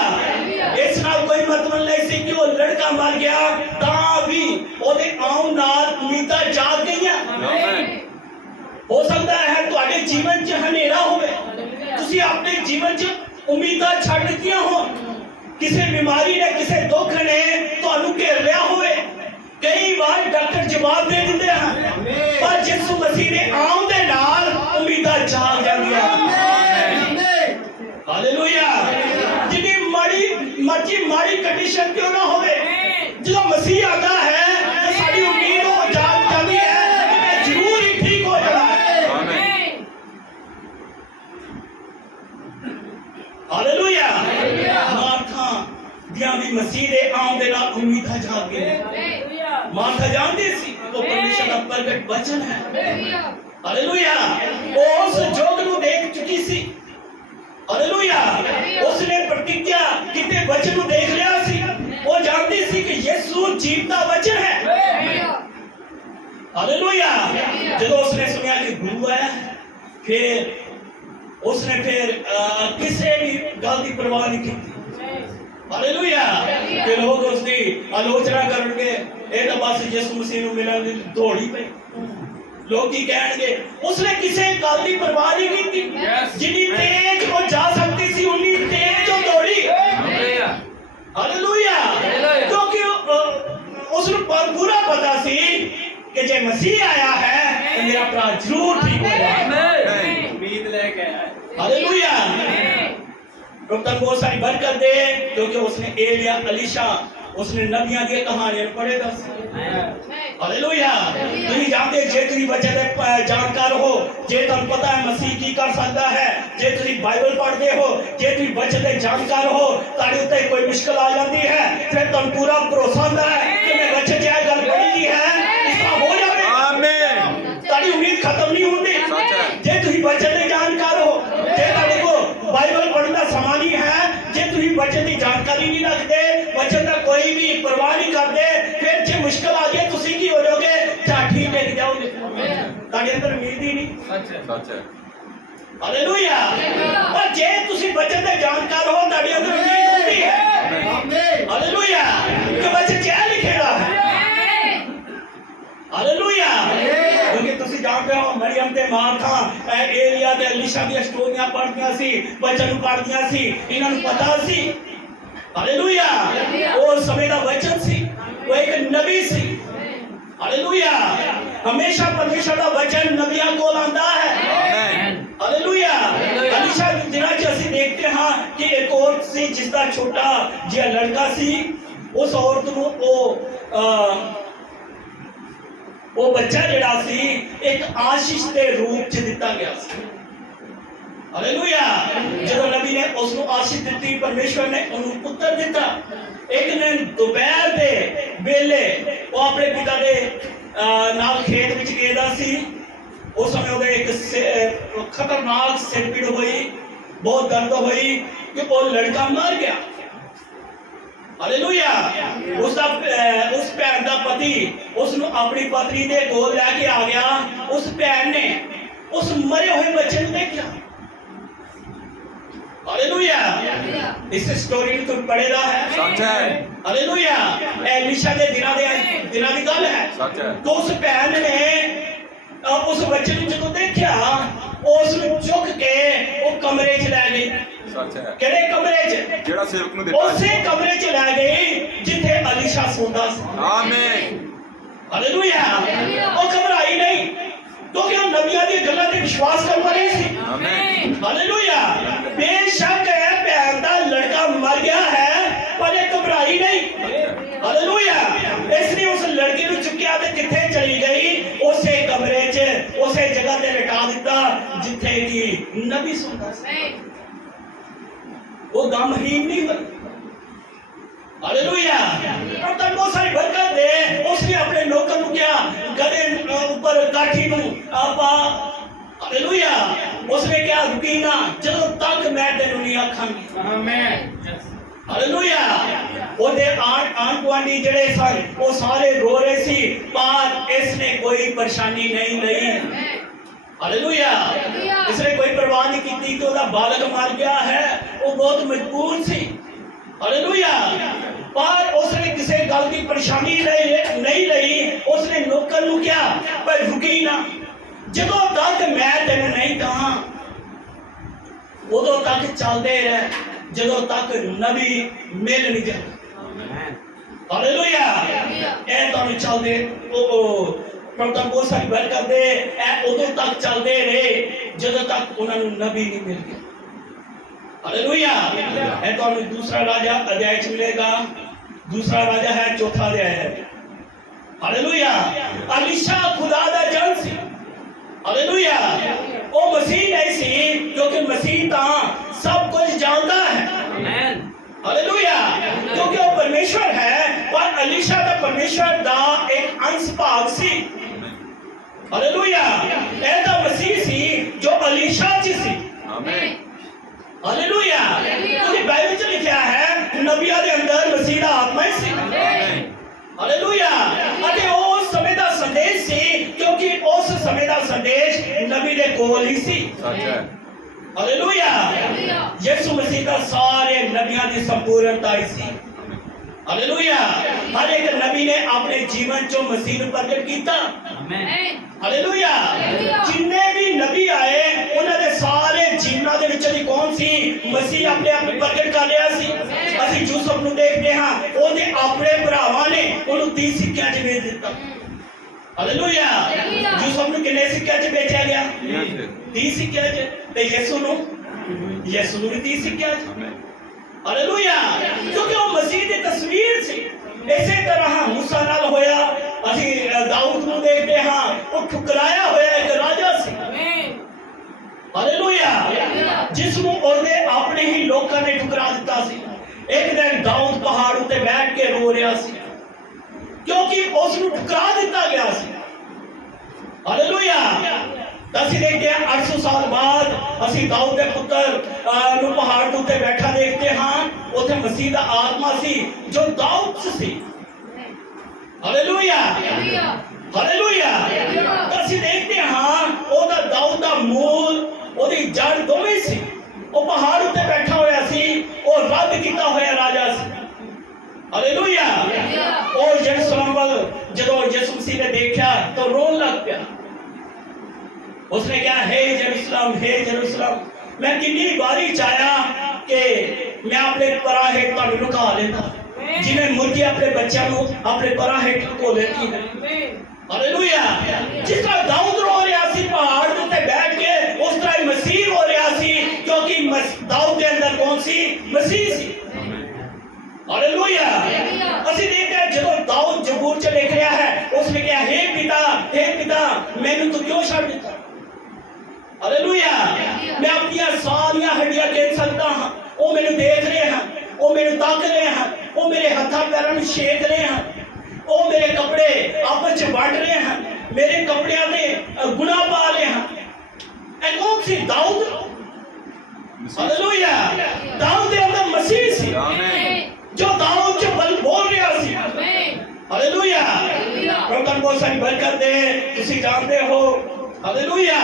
इस नाल कोई मतलब नहीं सी कि वो लड़का मर गया तां भी ओदे आउण नाल उम्मीदां जाग गईयां। हो सकता है तुहाडे जीवन च हनेरा होवे, तुसी अपने जीवन च उम्मीदां छड्ड दित्तियां हो, किसी बीमारी ने किसी दुख ने तुहानू घेर लिया होवे। कई बार डॉक्टर जवाब दे दिंदे हैं, पर यीशु मसीह दे आउण दे नाल उम्मीदां जाग जांदियां। हालेलुया। जिन्नी मर्जी माड़ी कंडीशन क्यों ना होवे, जो मसीह आता है तो साडी उम्मीद हो जाग जाती है कि मैं जरूर ही ठीक हो जाना है। आमीन। हालेलुया। मार्था दियां भी मसीह दे आउण दे नाल उम्मीदां जाग गईयां। मार्था जानदी सी वो परमेश्वर दा प्रगट वचन है। हालेलुया। उस जोग नूं देख चुकी सी, ਹਾਲੇਲੂਇਆ। ਉਸਨੇ ਪ੍ਰਤੀਗਿਆ ਕਿਤੇ ਵਚਨ ਨੂੰ ਦੇਖ ਲਿਆ ਸੀ, ਉਹ ਜਾਣਦੀ ਸੀ ਕਿ ਯਿਸੂ ਜੀਵਦਾ ਵਚਨ ਹੈ। ਹਾਲੇਲੂਇਆ। ਜਦੋਂ ਉਸਨੇ ਸੁਣਿਆ ਕਿ ਗੁਰੂ ਆਇਆ, ਫਿਰ ਉਸਨੇ ਕਿਸੇ ਵੀ ਗੱਲ ਦੀ ਪਰਵਾਹ ਨਹੀਂ ਕੀਤੀ। ਹਾਲੇਲੂਇਆ। ਕਿ ਲੋਕ ਉਸਦੀ ਆਲੋਚਨਾ ਕਰਨਗੇ, ਇਹ ਤਾਂ ਬਸ ਯਿਸੂ ਮਸੀਹ ਨੂੰ ਮਿਲਣ ਦੀ ਦੌੜੀ ਪਈ, ਲੋਕ ਕੀ ਕਹਿਣਗੇ। ਉਸਨੇ ਕਿਸੇ ਗੱਲ ਦੀ ਪਰਵਾਹ ਨਹੀਂ ਕੀਤੀ। ਜਿੰਨੀ ਤੇਜ਼ ਉਹ ਜਾ ਸਕਦੀ ਸੀ ਉਨੀ ਤੇਜ਼ ਉਹ ਦੌੜੀ। ਹਾਲੇਲੂਇਆ। ਕਿਉਂਕਿ ਉਸ ਨੂੰ ਪੂਰਾ ਪਤਾ ਸੀ ਕਿ ਜੇ ਮਸੀਹ ਆਇਆ ਹੈ ਤਾਂ ਮੇਰਾ ਭਰਾ ਜ਼ਰੂਰ ਠੀਕ ਹੋਏਗਾ। उम्मीद लेके आया। हालेलुया। प्रभु बहुत सारी बरकत दे, क्योंकि उसने एलिया, अलीशा, उसने नबियां दी कहानियां पढ़े दस। हालेलुया। तुम जानते जे तुम बच्चे दे जानकार हो, जे तुम पता है मसीह की कर सकता है, जे तुम बाइबल पढ़ते हो, जे तुम बच्चे दे जानकार हो, तारे उत्ते कोई मुश्किल आ जाती है, फिर तुम पूरा भरोसा होता है कि मैं बच्चे क्या गल पढ़ी है इसका हो जाए। आमीन। तारी उम्मीद खत्म नहीं होती। जे तुम बच्चे दे जानकार हो, जे तारे को बाइबल पढ़ना समा नहीं है, जे तुम बच्चे की जानकारी नहीं रखते, बच्चे का कोई भी परवाह नहीं करते, फिर जे मुश्किल आ जाए तुसी की हो जाओगे, चाठी लेके जाओगे। तारे अंदर उम्मीद ही नहीं। सच है। हालेलुया। पर जे तुसी बच्चे के जानकार हो, तारे अंदर उम्मीद होती है। हालेलुया। कि बच्चे क्या लिखेगा है। हालेलुया। क्योंकि तुसी जानते हो मरियम ते मार्था एलिया ते अलीशा दी स्टोरीਆਂ ਪੜ੍ਹਦੀਆਂ ਸੀ, ਬਚਨ ਪੜ੍ਹਦੀਆਂ ਸੀ, ਇਹਨਾਂ ਨੂੰ ਪਤਾ ਸੀ। हालेलुया। ਉਹ ਸਮੇਂ ਦਾ ਬਚਨ ਸੀ, ਉਹ ਇੱਕ ਨਬੀ ਸੀ। हालेलुया। हमेशा परमेश्वर ਦਾ ਬਚਨ ਨਬੀਆਂ ਕੋਲ ਆਂਦਾ ਹੈ। आमीन। हालेलुया। अलीशा दिनां 'ਚ ਅਸੀਂ ਦੇਖਦੇ ਹਾਂ ਕਿ ਇੱਕ ਔਰਤ ਸੀ ਜਿਸ ਦਾ ਛੋਟਾ ਜਿਹਾ ਲੜਕਾ ਸੀ। ਉਸ ਔਰਤ ਨੂੰ ਉਹ ਬੱਚਾ ਜਿਹੜਾ ਸੀ ਇੱਕ ਆਸ਼ੀਸ਼ ਦੇ ਰੂਪ 'ਚ ਦਿੱਤਾ ਗਿਆ ਸੀ। ਹਾਲੇਲੂਇਆ। ਜਦੋਂ ਨਬੀ ਨੇ ਉਸ ਨੂੰ ਆਸ਼ੀਸ਼ ਦਿੱਤੀ, ਪਰਮੇਸ਼ਵਰ ਨੇ ਉਹਨੂੰ ਪੁੱਤਰ ਦਿੱਤਾ। ਇੱਕ ਦਿਨ ਦੁਪਹਿਰ ਦੇ ਵੇਲੇ ਉਹ ਆਪਣੇ ਪਿਤਾ ਦੇ ਨਾਲ ਖੇਤ ਵਿੱਚ ਗਿਆ ਸੀ। ਉਸ ਸਮੇਂ ਉਹਦੇ ਇੱਕ ਖਤਰਨਾਕ ਸਿਰ ਪੀੜ ਹੋਈ, ਬਹੁਤ ਦਰਦ ਹੋਈ ਕਿ ਉਹ ਲੜਕਾ ਮਰ ਗਿਆ। हालेलुया। उस भैन का पति उसनु अपनी पत्नी के कोल लैके आ गया। उस भैन ने उस मरे हुए बच्चे को देखा। हालेलुया। इस स्टोरी में तुम पढ़ेगा है। सच है। हालेलुया। एलिशा के दिना दी गल है। सच है। तो उस भैन ने उस बच्चे को जो देखा, उसनु चुक के वो कमरे च लै गई। सच है। किहड़े कमरे च? जेड़ा सेवक नु दिता। उसे कमरे च लै गई जिथे अलीशा सोंदा सी। आमीन। हालेलुया। वो घबराई नहीं, क्योंकि वो नबियां दी गल्लां ते विश्वास कर रही सी। आमीन। हालेलुया। बेशक है भैन दा लड़का मर गया है, पर ये घबराई नहीं। हालेलुया। इसने उस लड़के को चुकिया ते किथे चली गई? उसे कमरे च, उसे जगह ते लिटा दिता जिथे कि नबी सोंदा सी। वो गमहीन नहीं बनी। हालेलुया। और तब बहुत सारी बरकत दे, उसने अपने नौकर को क्या गधे ऊपर काठी को आपा। हालेलुया। उसने क्या रुकी ना जदों तक मैं तेनू नहीं आखांगी। आमीन। हालेलुया। ओदे आंढ गुआंढी जेड़े सन वो सारे रो रहे सी, पर इसने कोई परेशानी नहीं लई। हालेलुया। इसने कोई परवाह नहीं की कि उसका बालक मर गया है, वो बहुत मजबूर सी। हालेलुया। पर उसने किसी गल की परेशानी नहीं लई। उसने नौकर नूं क्या पर रुकी ना, जदों तक मैं तेन नहीं कहां उदों तक चलते रह, जदों तक नबी मिल नहीं जाता। हालेलुया। ए तुहानूं चलदे प्रभु बहुत सारी बरकत दे, उदों तक चलते रहे जदों तक उन्होंने नबी नहीं मिल गया। हालेलुया। तो दूसरा राजा अध्याय मिलेगा। दूसरा राजा है, चौथा अध्याय है। हालेलुया। अलीशा खुदा दा जन सी। हालेलुया। वो मसीह नहीं सी, क्योंकि मसीह ता सब कुछ जानता है। हालेलुया। क्योंकि वो परमेश्वर है, पर अलीशा का परमेश्वर दा एक अंश भाग सी। हालेलुया। ऐसा मसीह सी जो अलीशा ची सी। आमीन। हालेलुया। ਨਬੀਆਂ ਦੇ ਅੰਦਰ ਮਸੀਹ ਦਾ ਆਤਮਾ ਹੀ ਸੀ। ਹਾਲੇਲੂਇਆ। ਅਤੇ ਉਹ ਉਸ ਸਮੇਂ ਦਾ ਸੰਦੇਸ਼ ਸੀ, ਕਿਉਂਕਿ ਉਸ ਸਮੇਂ ਦਾ ਸੰਦੇਸ਼ ਨਬੀ ਦੇ ਕੋਲ ਹੀ ਸੀ। सच है ਹਾਲੇਲੂਇਆ। ਯਿਸੂ ਮਸੀਹ ਦਾ ਸਾਰੇ ਨਬੀਆਂ ਦੀ ਸੰਪੂਰਨਤਾ ਹੀ ਸੀ। ਹਾਲੇਲੂਇਆ। ਹਰ ਇੱਕ ਨਬੀ ਨੇ ਆਪਣੇ ਜੀਵਨ ਚੋਂ ਮਸੀਹ ਨੂੰ ਪ੍ਰਗਟ ਕੀਤਾ। ਹਾਲੇਲੂਇਆ। ਜਿੰਨੇ ਵੀ ਨਬੀ ਆਏ ਉਹਨਾਂ ਦੇ ਸਾਰੇ ਜੀਵਨਾਂ ਦੇ ਵਿੱਚ ਕੌਣ ਸੀ? ਮਸੀਹ ਆਪਣੇ ਆਪ ਨੂੰ ਪ੍ਰਗਟ ਕਰ ਰਿਹਾ ਸੀ। ਅਸੀਂ ਯੂਸਫ ਨੂੰ ਦੇਖਦੇ ਹਾਂ, ਉਹਦੇ ਆਪਣੇ ਭਰਾਵਾਂ ਨੇ ਉਹਨੂੰ 30 ਸਿੱਕਿਆਂ 'ਚ ਵੇਚ ਦਿੱਤਾ। ਹਾਲੇਲੂਇਆ। ਯੂਸਫ ਨੂੰ ਕਿੰਨੇ ਸਿੱਕਿਆਂ 'ਚ ਵੇਚਿਆ ਗਿਆ? 30 ਸਿੱਕਿਆਂ 'ਚ। ਤੇ ਯਿਸੂ ਨੂੰ ਵੀ 30 ਸਿੱਕਿਆਂ 'ਚ। ਹਾਲੇਲੂਇਆ। ਕਿਉਂਕਿ ਉਹ ਮਸੀਹ ਦੀ ਤਸਵੀਰ ਸੀ। ਇਸੇ ਤਰ੍ਹਾਂ ਮੂਸਾ ਨਾਲ ਹੋਇਆ। ਅਸੀਂ ਦਾਊਦ ਨੂੰ ਦੇਖਦੇ ਹਾਂ, ਉਹ ਠੁਕਰਾਇਆ ਹੋਇਆ ਇੱਕ ਰਾਜਾ ਸੀ। ਹਾਲੇਲੂਇਆ। ਜਿਸ ਨੂੰ ਉਹਦੇ ਆਪਣੇ ਹੀ ਲੋਕਾਂ ਨੇ ਠੁਕਰਾ ਦਿੱਤਾ ਸੀ। ਇੱਕ ਦਿਨ ਦਾਊਦ ਪਹਾੜ ਉੱਤੇ ਬੈਠ ਕੇ ਰੋ ਰਿਹਾ ਸੀ, ਕਿਉਂਕਿ ਉਸ ਨੂੰ ਠੁਕਰਾ ਦਿੱਤਾ ਗਿਆ ਸੀ। ਹਾਲੇਲੂਇਆ। ਅਸੀਂ ਦੇਖਦੇ ਹਾਂ 800 ਸਾਲ ਬਾਅਦ ਅਸੀਂ ਦਾਊਦ ਦੇ ਪੁੱਤਰ ਨੂੰ ਪਹਾੜ ਦੇ ਉੱਤੇ ਬੈਠਾ ਦੇਖਦੇ ਹਾਂ। ਉੱਥੇ ਮਸੀਹ ਦਾ ਆਤਮਾ ਸੀ ਜੋ ਦਾਊਦ 'ਚ ਸੀ। ਹਾਲੇਲੂਇਆ। ਹਾਲੇਲੂਇਆ। ਅਸੀਂ ਦੇਖਦੇ ਹਾਂ ਉਹਦਾ ਦਾਊਦ ਦਾ ਮੂਲ, ਉਹਦੀ ਜੜ ਦੋਵੇਂ ਸੀ। ਉਹ ਪਹਾੜ ਉੱਤੇ ਬੈਠਾ ਹੋਇਆ ਸੀ, ਉਹ ਰੱਦ ਕੀਤਾ ਹੋਇਆ ਰਾਜਾ ਸੀ। ਹਾਲੇਲੂਇਆ। ਉਹ ਯਰੂਸ਼ਲਮ ਵੱਲ ਜਦੋਂ ਯਿਸੂ ਮਸੀਹ ਨੇ ਦੇਖਿਆ ਤਾਂ ਰੋਣ ਲੱਗ ਪਿਆ। उसने कहा, हे जेरूसलम, मैं कितनी बारी चाहा कि मैं अपने परा हेठ तुहानू लुका लेता, जिवें मुर्गी अपने बच्चों को अपने परा हेठ लुको लेती है। हालेलुया। जिस तरह दाऊद रो रहा सी पहाड़ के उत्ते बैठ के, उस तरह ही मसीह रो रहा सी, क्योंकि दाऊद के अंदर कौन सी? मसीह सी। हालेलुया। ਅਸੀਂ ਦੇਖਦੇ ਹਾਂ ਜਦੋਂ ਦਾऊद ਜ਼ਬੂਰ 'ਚ ਲਿਖ ਰਿਹਾ ਹੈ, ਉਸਨੇ ਕਿਹਾ, हे पिता मैनू तू क्यों छੱਡ ਦਿੱਤਾ? हालेलुया। मैं अपनी सारियां हड्डियां देख सकता हाँ, वो मैनू देख रहे हैं, वो मैनू तक रहे हैं, वो मेरे हाथों पैरों में शेक रहे हैं, वो मेरे कपड़े आपस में वंड रहे हैं, मेरे कपड़ियां में गुनाह पा रहे हैं। ए कौन सी? दाऊद। हालेलुया। दाऊद के अंदर मसीह सी, जो दाऊद च बल बोल रहा सी। हालेलुया। प्रभु बहुत सारी बरकत दे, तुसी जानते हो। हालेलुया।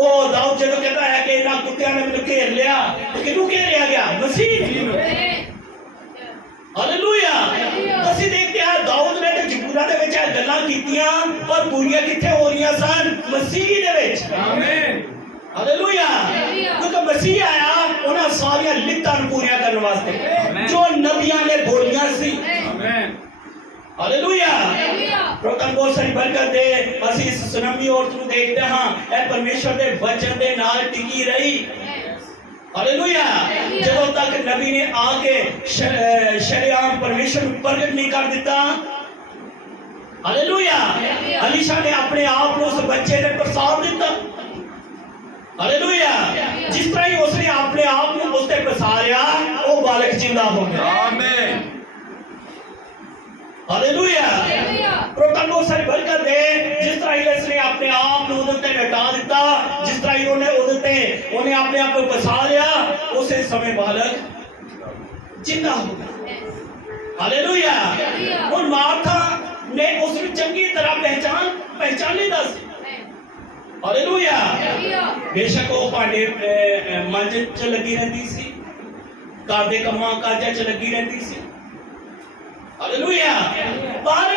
ओ दाऊद जब कहता है कि ना कुत्तियां ने मैंने घेर लिया, तो किसको घेरिया गया? मसीह जी। हालेलुया। ਅਸੀਂ ਦੇਖਦੇ ਹਾਂ दाऊद ਨੇ ਤੇ ਜ਼ਬੂਰਾਂ ਦੇ ਵਿੱਚ ਇਹ ਗੱਲਾਂ ਕੀਤੀਆਂ, ਪਰ ਪੂਰੀਆਂ ਕਿੱਥੇ ਹੋ ਰਹੀਆਂ ਸਨ? ਮਸੀਹ ਦੇ ਵਿੱਚ। ਆਮੀਨ। ਹਾਲੇਲੂਇਆ। ਕਿਉਂਕਿ ਮਸੀਹ ਆਇਆ ਉਹਨਾਂ ਸਾਰੀਆਂ ਲਿਖਤਾਂ ਨੂੰ ਪੂਰੀਆਂ ਕਰਨ ਵਾਸਤੇ ਜੋ ਨਬੀਆਂ ਨੇ ਬੋਲੀਆਂ ਸੀ। ਆਮੀਨ। हालेलुया। प्रभु बहुत सारी बरकत दे। ਅਸੀਂ ਇਸ ਸੁਨਮੀ ਔਰਤ ਨੂੰ ਦੇਖਦੇ ਹਾਂ, ਇਹ ਪਰਮੇਸ਼ਰ ਦੇ ਵਚਨ ਦੇ ਨਾਲ ਟਿਕੀ ਰਹੀ। ਹਾਲੇਲੁਇਆ। ਜਦੋਂ ਤੱਕ ਨਬੀ ਨੇ ਆ ਕੇ ਸ਼ਰੀਆਮ ਪਰਮੇਸ਼ਰ ਨੂੰ ਪ੍ਰਗਟ ਨਹੀਂ ਕਰ ਦਿੱਤਾ। ਹਾਲੇਲੁਇਆ। ਅਲੀਸ਼ਾ ਨੇ ਆਪਣੇ ਆਪ ਨੂੰ ਉਸ ਬੱਚੇ ਤੇ ਪ੍ਰਸਾਦ ਦਿੱਤਾ। ਹਾਲੇਲੁਇਆ। ਜਿਸ ਤਰ੍ਹਾਂ ਹੀ ਉਸਨੇ ਆਪਣੇ ਆਪ ਨੂੰ ਉਸ ਤੇ ਪ੍ਰਸਾਰਿਆ, ਉਹ ਬਾਲਕ ਜਿੰਦਾ ਹੋ ਗਿਆ। ਆਮੀਨ। हालेलुया। प्रभु बहुत सारी बरकत दे। जिस तरह ही इसने अपने आप ਨੂੰ ਉਹਦੇ ਤੇ ਲਟਾ ਦਿੱਤਾ, ਜਿਸ ਤਰ੍ਹਾਂ ਹੀ ਉਹਨੇ ਆਪਣੇ ਆਪ ਨੂੰ ਬਸਾ ਲਿਆ, ਉਸੇ ਸਮੇਂ ਬਾਲਕ ਜਿੰਦਾ ਹੋ ਗਿਆ। ਹਾਲੇਲੁਇਆ। ਹੁਣ ਮਾਰਥਾ ਨੇ ਉਸ ਨੂੰ ਚੰਗੀ ਤਰ੍ਹਾਂ ਪਹਿਚਾਨਿਆ ਸੀ। ਹਾਲੇਲੁਇਆ। ਬੇਸ਼ੱਕ ਉਹ ਭਾਂਡੇ ਮਾਂਜਣ 'ਚ ਲੱਗੀ ਰਹਿੰਦੀ ਸੀ, ਘਰ ਦੇ ਕੰਮਾਂ ਕਾਜਾਂ 'ਚ ਲੱਗੀ ਰਹਿੰਦੀ ਸੀ। हालेलुया। पर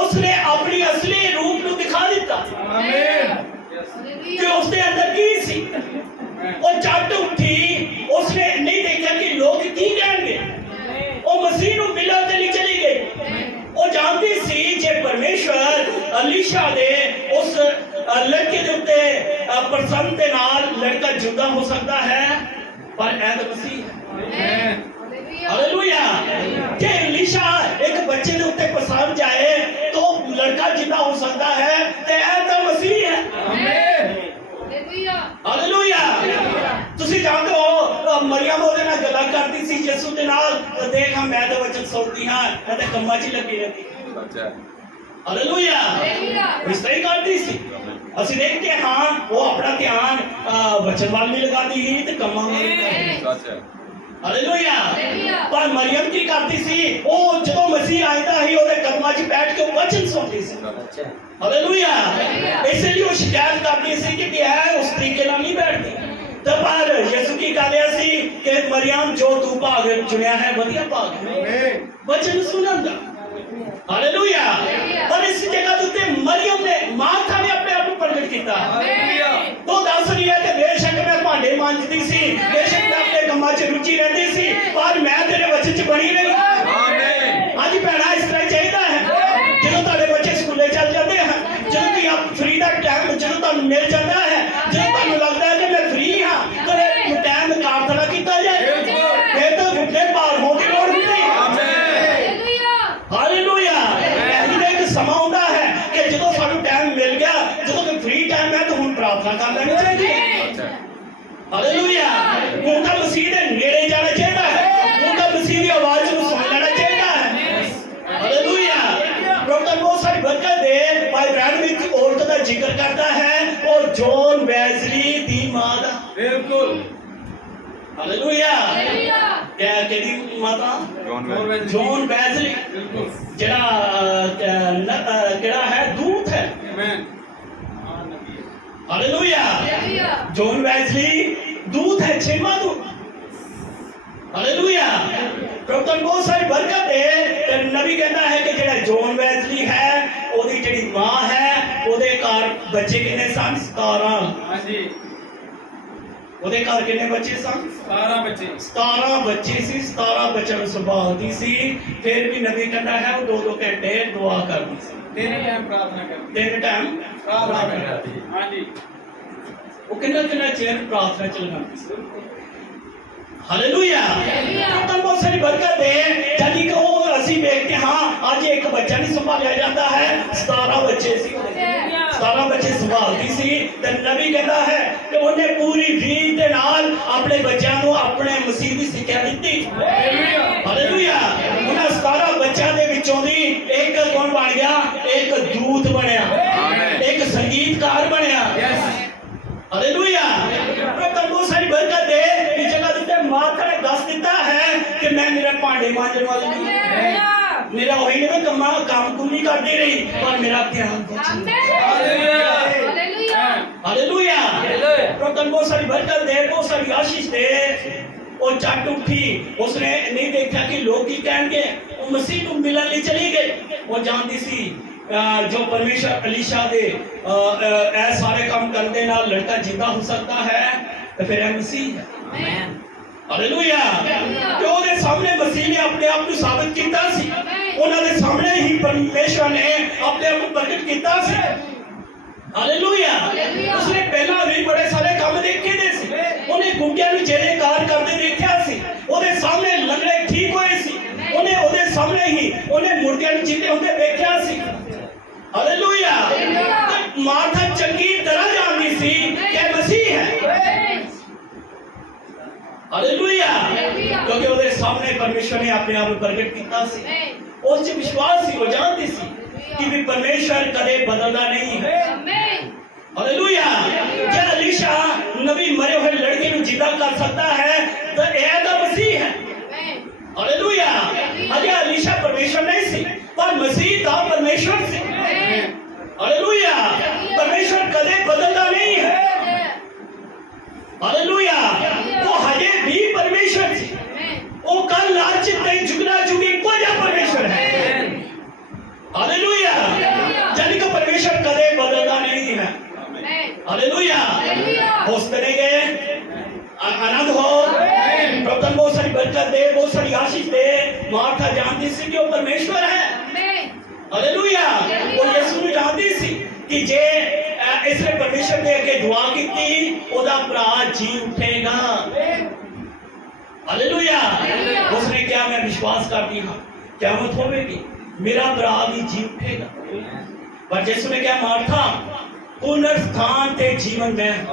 उसने अपनी असली रूप को दिखा दिता। आमीन। कि उसके अंदर की सी, और चट उठी, उसने नहीं देखा कि लोग की कहेंगे, और मसीह को मिलन ते नहीं चली गई। वो जानती सी जे परमेश्वर अलीशा दे उस लड़के के उत्ते प्रसन्न के नाल लड़का जुदा हो सकता है, पर ऐ तो मसीह है। हालेलुया। कि एलीशा एक बच्चे के उत्ते पसंद जाए तो लड़का जिंदा हो सकता है, ते ऐ तो मसीह है। आमीन। हालेलुया। तुसी जानते हो मरियम ਉਹਦੇ ਨਾਲ ਗੱਲਾਂ ਕਰਦੀ ਸੀ ਯਿਸੂ ਦੇ ਨਾਲ, ਦੇਖ ਮੈਂ ਤਾਂ ਵਚਨ ਸੁਣਦੀ ਹਾਂ, ਮੈਂ ਤਾਂ ਕੰਮਾਂ 'ਚ ਹੀ ਲੱਗੀ ਰਹਿੰਦੀ। ਸੱਚ ਹੈ। ਹਾਲੇਲੁਇਆ। ਇਸ ਤਰ੍ਹਾਂ ਹੀ ਕਰਦੀ ਸੀ। ਅਸੀਂ ਦੇਖਦੇ ਹਾਂ ਉਹ ਆਪਣਾ ਧਿਆਨ ਵਚਨ ਵੱਲ ਨਹੀਂ ਲਗਾਉਂਦੀ ਸੀ ਤੇ ਕੰਮਾਂ ਵੱਲ। ਸੱਚ ਹੈ। ਹਾਲੇਲੂਇਆ। ਹਾਲੇਲੂਇਆ। ਪਰ ਮਰੀਮ ਕੀ ਕਰਦੀ ਸੀ? ਉਹ ਜਦੋਂ ਮਸੀਹ ਆਇਦਾ ਸੀ ਉਹਦੇ ਕਦਮਾਂ 'ਚ ਬੈਠ ਕੇ ਵਚਨ ਸੁਣਦੀ ਸੀ। ਹਾਲੇਲੂਇਆ। ਹਾਲੇਲੂਇਆ। ਇਸੇ ਲਈ ਉਹ ਸ਼ਿਕਾਇਤ ਕਰਦੀ ਸੀ ਕਿ ਇਹ ਉਸ ਤਰੀਕੇ ਨਾਲ ਨਹੀਂ ਬੈਠਦੀ। ਤਾਂ ਪਰ ਯਿਸੂ ਕੀ ਕਰ ਰਿਹਾ ਸੀ ਕਿ ਮਰੀਮ ਜੋ ਤੂੰ ਭਾਗ ਚੁਣਿਆ ਹੈ ਵਧੀਆ ਭਾਗ ਹੈ ਵਚਨ ਸੁਣਨ ਦਾ। ਹਾਲੇਲੂਇਆ। ਪਰ ਇਸ ਜਗ੍ਹਾ ਦੇ ਉੱਤੇ ਮਰੀਮ ਨੇ ਮਾਰਥਾ ਨੇ ਆਪਣੇ ਆਪ ਨੂੰ ਪ੍ਰਗਟ ਕੀਤਾ। ਉਹ ਦੱਸ ਰਹੀ ਹੈ ਕਿ ਬੇਸ਼ੱਕ ਮੈਂ ਭਾਂਡੇ ਮਾਂਜਦੀ ਸੀ, ਬੇਸ਼ੱਕ ਮੈਂ ਆਪਣੇ ਕੰਮਾਂ 'ਚ ਰੁਚੀ ਰਹਿੰਦੀ ਸੀ, ਪਰ ਮੈਂ ਤੇਰੇ ਵਚਨ 'ਚ ਬਣੀ ਰਹੀ। ਅੱਜ ਭੈਣਾ ਇਸ ਤਰ੍ਹਾਂ ਚਾਹੀਦਾ ਹੈ ਜਦੋਂ ਤੁਹਾਡੇ ਬੱਚੇ ਸਕੂਲੇ ਚੱਲ ਜਾਂਦੇ ਹਨ, ਜਦੋਂ ਤੁਸੀਂ ਆਪ ਫ੍ਰੀ ਦਾ ਟਾਈਮ ਜਦੋਂ ਤੁਹਾਨੂੰ ਮਿਲ ਜਾਂਦਾ ਹੈ, ਜਦੋਂ ਤੁਹਾਨੂੰ ਲੱਗਦਾ ਹੈ ਕਿ ਮੈਂ ਫ੍ਰੀ ਹਾਂ, ਤਾਂ ਇਹ ਟਾਈਮ ਨਿਕਾਲਣਾ ਕੀਤਾ ਜਾਏ। ਫਿਰ ਤਾਂ ਘੁੱਟੇ ਭਾਰ ਹੋ ਦੀ ਲੋੜ ਨਹੀਂ। ਹਾਲੇਲੂਇਆ। ਇਹ ਵੀ ਇੱਕ ਸਮਾਂ ਹੁੰਦਾ ਹੈ ਕਿ ਜਦੋਂ ਸਾਨੂੰ ਟਾਈਮ ਮਿਲ ਗਿਆ, ਜਦੋਂ ਕਿ ਫ੍ਰੀ ਟਾਈਮ ਹੈ ਤਾਂ ਹੁਣ ਪ੍ਰਾਰਥਨਾ ਕਰ ਲੈਣੀ ਚਾਹੀਦੀ ਹੈ। ਹਾਲੇਲੂਇਆ। ਹੁਣ ਤਾਂ ਮਸੀਹ ਦੇ ਨੇੜੇ ਜਾਣਾ ਚਾਹੀਦਾ ਹੈ, ਹੁਣ ਤਾਂ ਮਸੀਹ ਦੀ ਆਵਾਜ਼ ਨੂੰ ਸੁਣ ਲੈਣਾ ਚਾਹੀਦਾ ਹੈ। ਹਾਲੇਲੂਇਆ। ਪ੍ਰਭੂ ਬਹੁਤ ਸਾਰੀ ਬਰਕਤ ਦੇ। ਭਾਈ ਬ੍ਰਾਂਡ ਵਿੱਚ ਔਰਤ ਦਾ ਜ਼ਿਕਰ ਕਰਦਾ ਹੈ, ਉਹ ਜੌਨ ਵੈਜ਼ਲੀ ਦੀ ਮਾਂ ਦਾ। ਬਿਲਕੁਲ। ਹਾਲੇਲੂਇਆ। ਕਿਹਦੀ ਮਾਤਾ? ਜੌਨ ਵੈਜ਼ਲੀ, ਜਿਹੜਾ ਹੈ ਦੂਤ ਹੈ। ਹਾਲੇਲੂਇਆ। ਜੌਨ ਵੈਜ਼ਲੀ ਦੂਤ ਹੈ, ਛੇਵਾਂ ਦੂਤ। ਹਾਲੇਲੂਇਆ। ਪ੍ਰਭੂ ਨੂੰ ਬਹੁਤ ਸਾਰੀ ਬਰਕਤ ਹੈ। ਤੇ ਨਬੀ ਕਹਿੰਦਾ ਹੈ ਕਿ ਜਿਹੜਾ ਜੌਨ ਵੈਜ਼ਲੀ ਹੈ, ਉਹਦੀ ਜਿਹੜੀ ਮਾਂ ਹੈ, ਉਹਦੇ ਘਰ ਬੱਚੇ ਕਿੰਨੇ ਸਨ? 17। ਹਾਂਜੀ। ਉਹਦੇ ਘਰ ਕਿੰਨੇ ਬੱਚੇ ਸਨ? 17 ਬੱਚੇ। 17 ਬੱਚੇ ਸੀ। 17 ਬੱਚਿਆਂ ਨੂੰ ਸੰਭਾਲਦੀ ਸੀ। ਫਿਰ ਵੀ ਨਬੀ ਕਹਿੰਦਾ ਹੈ ਉਹ 2-2 ਘੰਟੇ ਦੁਆ ਕਰਦੀ ਸੀ। 3 ਟਾਈਮ ਪ੍ਰਾਰਥਨਾ ਕਰਦੀ। 3 ਟਾਈਮ ਪ੍ਰਾਰਥਨਾ ਕਰਦੀ। ਹਾਂਜੀ। ਉਹ ਕਿੰਨਾ ਚਿਰ ਪ੍ਰਾਰਥਨਾ ਚ ਲਗਾਉਂਦੀ ਸੀ। ਹਾਲੇਲੂਇਆ। ਤਾਂ ਬਹੁਤ ਸਾਰੀ ਬਰਕਤ ਹੈ। ਜਦ ਕਿ ਉਹ ਅਸੀਂ ਵੇਖਦੇ ਹਾਂ ਅੱਜ ਇੱਕ ਬੱਚਾ ਨਹੀਂ ਸੰਭਾਲਿਆ ਜਾਂਦਾ ਹੈ, 17 ਬੱਚੇ ਸੀ। 17 ਬੱਚੇ ਸੰਭਾਲਦੀ ਸੀ। ਤੇ ਨਬੀ ਕਹਿੰਦਾ ਹੈ ਕਿ ਉਹਨੇ ਪੂਰੀ ਰੀਤ ਦੇ ਨਾਲ ਆਪਣੇ ਬੱਚਿਆਂ ਨੂੰ ਆਪਣੇ ਮਸੀਹ ਦੀ ਸਿੱਖਿਆ ਦਿੱਤੀ। ਹਾਲੇਲੂਇਆ। ਉਹਨਾਂ 17 ਬੱਚਿਆਂ ਦੇ ਵਿੱਚੋਂ ਦੀ ਇੱਕ ਕੌਣ ਬਣ ਗਿਆ? ਇੱਕ ਦੂਤ ਬਣਿਆ, ਇੱਕ ਸੰਗੀਤਕਾਰ ਬਣਿਆ। ਹਾਲੇਲੂਇਆ। ਪ੍ਰਭੂ ਬਹੁਤ ਸਾਰੀ ਬਰਕਤ ਦੇ। ਇਸ ਜਗ੍ਹਾ ਤੇ ਮਾਤਾ ਨੇ ਦੱਸ ਦਿੱਤਾ ਹੈ ਕਿ ਮੈਂ ਮੇਰਾ ਭਾਂਡੇ ਮਾਂਜਣ ਵਾਲੀ ਨਹੀਂ, ਮੇਰਾ ਉਹੀ ਨਹੀਂ ਮੈਂ ਕੰਮ ਕੁਮ ਨਹੀਂ ਕਰਦੀ ਰਹੀ, ਪਰ ਮੇਰਾ ਧਿਆਨ ਹਾਲੇਲੂਇਆ। ਪ੍ਰਭੂ ਬਹੁਤ ਸਾਰੀ ਬਰਕਤ ਦੇ, ਬਹੁਤ ਸਾਰੀ ਆशीष ਦੇ। ਉਹ ਚੱਟ ਉੱਠੀ, ਉਸਨੇ ਨਹੀਂ ਦੇਖਿਆ ਕਿ ਲੋਕ ਕੀ ਕਹਿਣਗੇ। ਉਹ ਮਸੀਹ ਨੂੰ ਮਿਲਣ ਲਈ ਚਲੀ ਗਈ। ਉਹ ਜਾਣਦੀ ਸੀ ਜੋ परमेश्वर अलीशा दे ऐ सारे काम करने नाल लड़का जिंदा हो सकता है, तो फिर मसीह है। हालेलुया। जो ਉਹਦੇ ਸਾਹਮਣੇ ਮਸੀਹ ਨੇ ਆਪਣੇ ਆਪ ਨੂੰ ਸਾਬਿਤ ਕੀਤਾ ਸੀ, ਉਹਨਾਂ ਦੇ ਸਾਹਮਣੇ ਹੀ ਪਰਮੇਸ਼ਰ ਨੇ ਆਪਣੇ ਆਪ ਨੂੰ ਪ੍ਰਗਟ ਕੀਤਾ ਸੀ। ਹਾਲੇਲੂਇਆ। ਉਸਨੇ ਪਹਿਲਾਂ ਵੀ ਬੜੇ ਸਾਰੇ ਕੰਮ ਦੇਖੇ ਦੇ ਸੀ। ਉਹਨੇ ਗੁੰਗਿਆਂ ਨੂੰ ਜੈਕਾਰ ਕਰਦੇ ਦੇਖਿਆ ਸੀ, ਉਹਦੇ ਸਾਹਮਣੇ ਲੰਗੜੇ ਠੀਕ ਹੋਏ ਸੀ, ਉਹਦੇ ਸਾਹਮਣੇ ਹੀ ਉਹਨੇ ਮੁਰਦਿਆਂ ਨੂੰ ਜਿੰਦੇ ਹੁੰਦੇ ਵੇਖਿਆ ਸੀ। हालेलुया। मार्था चंगी तरह जानती थी कि मसीह है। हालेलुया। क्योंकि उसके सामने परमेश्वर ने अपने आप को प्रकट किया सी। उस विश्वास सी, वो जानती सी कि भी परमेश्वर कदे बदलता नहीं है। हालेलुया। जब अलीशा नबी मरे हुए लड़के को जिंदा कर सकता है तो यह तो मसीह है। हालेलुया। अजय अलीशा परमेश्वर नहीं सी, पर मसीह था परमेश्वर से। हालेलुया। परमेश्वर कदे बदलता नहीं है। हालेलुया। वो हजे भी परमेश्वर से, वो कल आज नहीं झुकना झुकी कोई जा परमेश्वर है। हालेलुया। यानी कि परमेश्वर कदे बदलता नहीं है। हालेलुया। होश करेंगे, आनंद हो। प्रभु बहुत सारी बरकत दे, बहुत सारी आशीष दे। मार्था जानती सी कि वो परमेश्वर है। हालेलुया। और यीशु ने जानती सी कि जे इसने परमेश्वर ने अगे दुआ की थी, ओदा भरा जी उठेगा। हालेलुया। उसने क्या मैं विश्वास करती हूं क़यामत होगी, मेरा भरा भी जी उठेगा। पर यीशु ने क्या मार्था पुनरुत्थान ते जीवन में,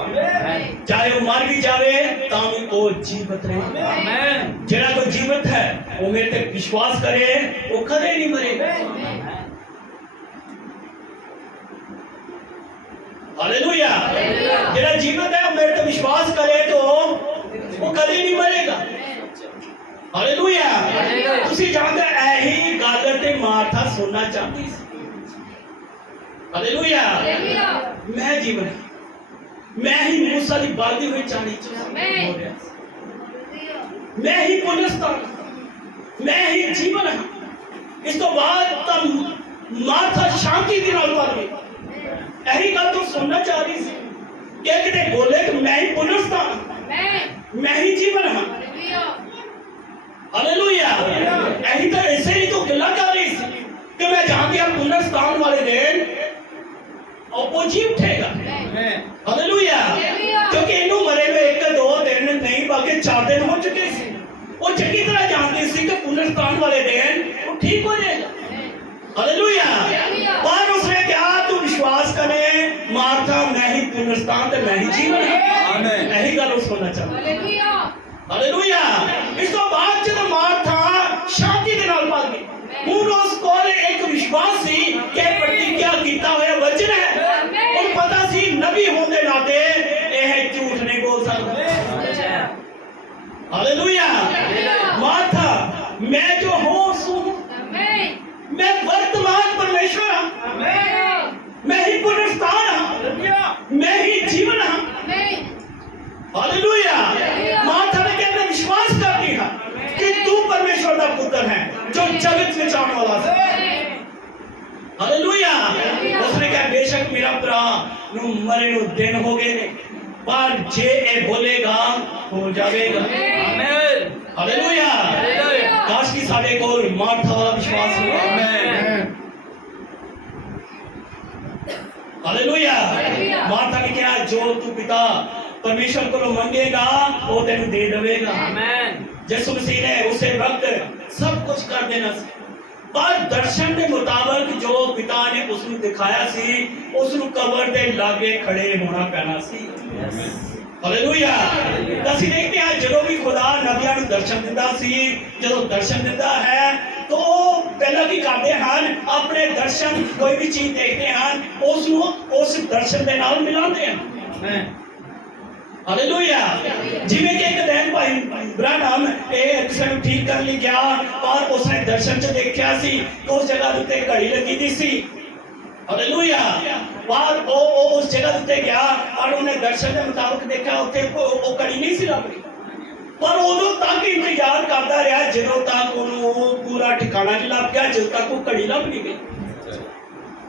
चाहे वो मर भी जावे तां भी वो जीवित रहे। आमीन। जेड़ा कोई जीवित है वो मेरे ते विश्वास करे, वो कदे नहीं मरेगा। हालेलुया। जेड़ा जीवित है वो मेरे ते विश्वास करे तो वो कदे नहीं मरेगा। ਹਾਲੇਲੂਇਆ। ਹਾਲੇਲੂਇਆ। ਤੁਸੀਂ ਜਾਣਦੇ ਇਹੀ ਗੱਲ ਤੇ ਮਾਰਥਾ ਸੁਣਨਾ ਚਾਹਦੀ ਸੀ। ਹਾਲੇਲੂਇਆ। ਮੈਂ ਜੀਵਨ, ਮੈਂ ਹੀ ਮੂਸਾ ਦੀ ਬਾਲਦੀ ਹੋਈ ਚਾਂਦੀ ਚ ਹੋ ਰਿਹਾ, ਮੈਂ ਹੀ ਪੁਨਰਸਥਾਨ, ਮੈਂ ਹੀ ਜੀਵਨ ਹਾਂ। ਇਸ ਤੋਂ ਬਾਅਦ ਤਾਂ ਮਾਰਥਾ ਸ਼ਾਂਤੀ ਦੇ ਨਾਲ ਪੜ ਗਈ। ਇਹੀ ਗੱਲ ਤੋਂ ਸੁਣਨਾ ਚਾਹ ਰਹੀ ਸੀ ਕਿ ਕਿਤੇ ਬੋਲੇ ਕਿ ਮੈਂ ਹੀ ਪੁਨਰਸਥਾਨ, ਮੈਂ ਹੀ ਜੀਵਨ ਹਾਂ। ਹਾਲੇਲੂਇਆ। ਇਹੀ ਤਾਂ ਇਸੇ ਲਈ ਤੋਂ ਗੱਲਾਂ ਕਰ ਰਹੀ ਸੀ ਕਿ ਮੈਂ ਜਾਣਦੀ ਹਾਂ ਪੁਨਰਸਥਾਨ ਵਾਲੇ ਦਿਨ ਉਹ ਜੀ ਉਠੇਗਾ। ਹਾਲੇਲੂਇਆ। ਕਿਉਂਕਿ ਇਹਨੂੰ ਮਰੇ ਨੂੰ 1-2 ਦਿਨ ਨਹੀਂ ਬਲਕਿ 4 ਦਿਨ ਹੋ ਚੁੱਕੇ ਸੀ। ਉਹ ਚੰਗੀ ਤਰ੍ਹਾਂ ਜਾਣਦੀ ਸੀ ਕਿ ਪੁਨਰਸਥਾਨ ਵਾਲੇ ਦਿਨ ਉਹ ਠੀਕ ਹੋ ਜਾਏਗਾ। ਹਾਲੇਲੂਇਆ। ਪਰ ਉਸਨੇ ਕਿਹਾ ਤੂੰ ਵਿਸ਼ਵਾਸ ਕਰੇ ਮਾਰਥਾ ਮੈਂ ਹੀ ਪੁਨਰਸਥਾਨ ਤੇ ਮੈਂ ਹੀ ਜੀਵਨ ਹਾਂ। ਆਮੇਨ। ਇਹੀ ਗੱਲ ਉਹ ਸੁਣਨਾ ਚਾਹੁੰਦਾ। ਹਾਲੇਲੂਇਆ। ਇਸ ਤੋਂ ਬਾਅਦ ਜਦੋਂ ਮਾਰਥਾ ਸ਼ਾਂਤੀ ਦੇ ਨਾਲ ਪੜ ਗਈ, ਹੁਣ ਉਸ ਕੋਲ ਇੱਕ ਵਿਸ਼ਵਾਸ ਸੀ ਕਿ ਪ੍ਰਤੀਗਿਆ ਕੀਤਾ ਹੋਇਆ ਵਚਨ ਹੈ। ਉਹਨੂੰ ਪਤਾ ਸੀ ਨਬੀ ਹੋਣ ਦੇ ਨਾਤੇ ਇਹ ਝੂਠ ਨਹੀਂ ਬੋਲ ਸਕਦਾ। ਹਾਲੇਲੂਇਆ। ਮਾਰਥਾ मैं जो हूँ सो हूँ, मैं वर्तमान परमेश्वर हाँ, मैं ही पुनरुत्थान हाँ, मैं ही जीवन हाँ। हालेलुया। मार्था ने कहना विश्वास करती है कि तू परमेश्वर का पुत्र है जो जगत में चाहने वाला है। हालेलुया। उसने कहा बेशक मेरा भरा नु मरे नु दिन हो गए ने पर जे ए बोलेगा हो जाएगा। आमीन। हालेलुया। काश की साडे कोल मार्था वाला विश्वास हो। आमीन। हालेलुया। मार्था ने कहा जो तू पिता परमेश्वर को मंगेगा वो तेन दे देगा। आमीन। यीशु मसीह ने उसे वक्त सब कुछ कर देना सी, पर दर्शन के मुताबिक जो पिता ने उसਨੂੰ दिखाया सी उसਨੂੰ कबर दे लागे खड़े होना पैना सी। हालेलुया। ਅਸੀਂ ਦੇਖਦੇ ਹਾਂ ਜਦੋਂ ਵੀ ਖੁਦਾ ਨਬੀਆਂ ਨੂੰ ਦਰਸ਼ਨ ਦਿੰਦਾ ਸੀ, ਜਦੋਂ ਦਰਸ਼ਨ ਦਿੰਦਾ ਹੈ तो पहला की करते हैं अपने दर्शन कोई भी चीज देखते हैं उस दर्शन के नाल मिलाते हैं। हालेलुया। जिवें कि एक दिन भाई ब्राह्मण किसी को ठीक कर ली गया और उसने दर्शन च देखा सी उस जगह उत्ते घड़ी लगी दी सी। हालेलुया। और उस जगह उत्ते गया और उन्हें दर्शन के मुताबिक देखा उत्ते वो घड़ी नहीं सी लग रही, पर उदों तक इंतजार करता रहा ਜਦੋਂ तक ਉਹਨੂੰ पूरा ठिकाना नहीं लग गया, जब तक वो घड़ी लभ नहीं गई।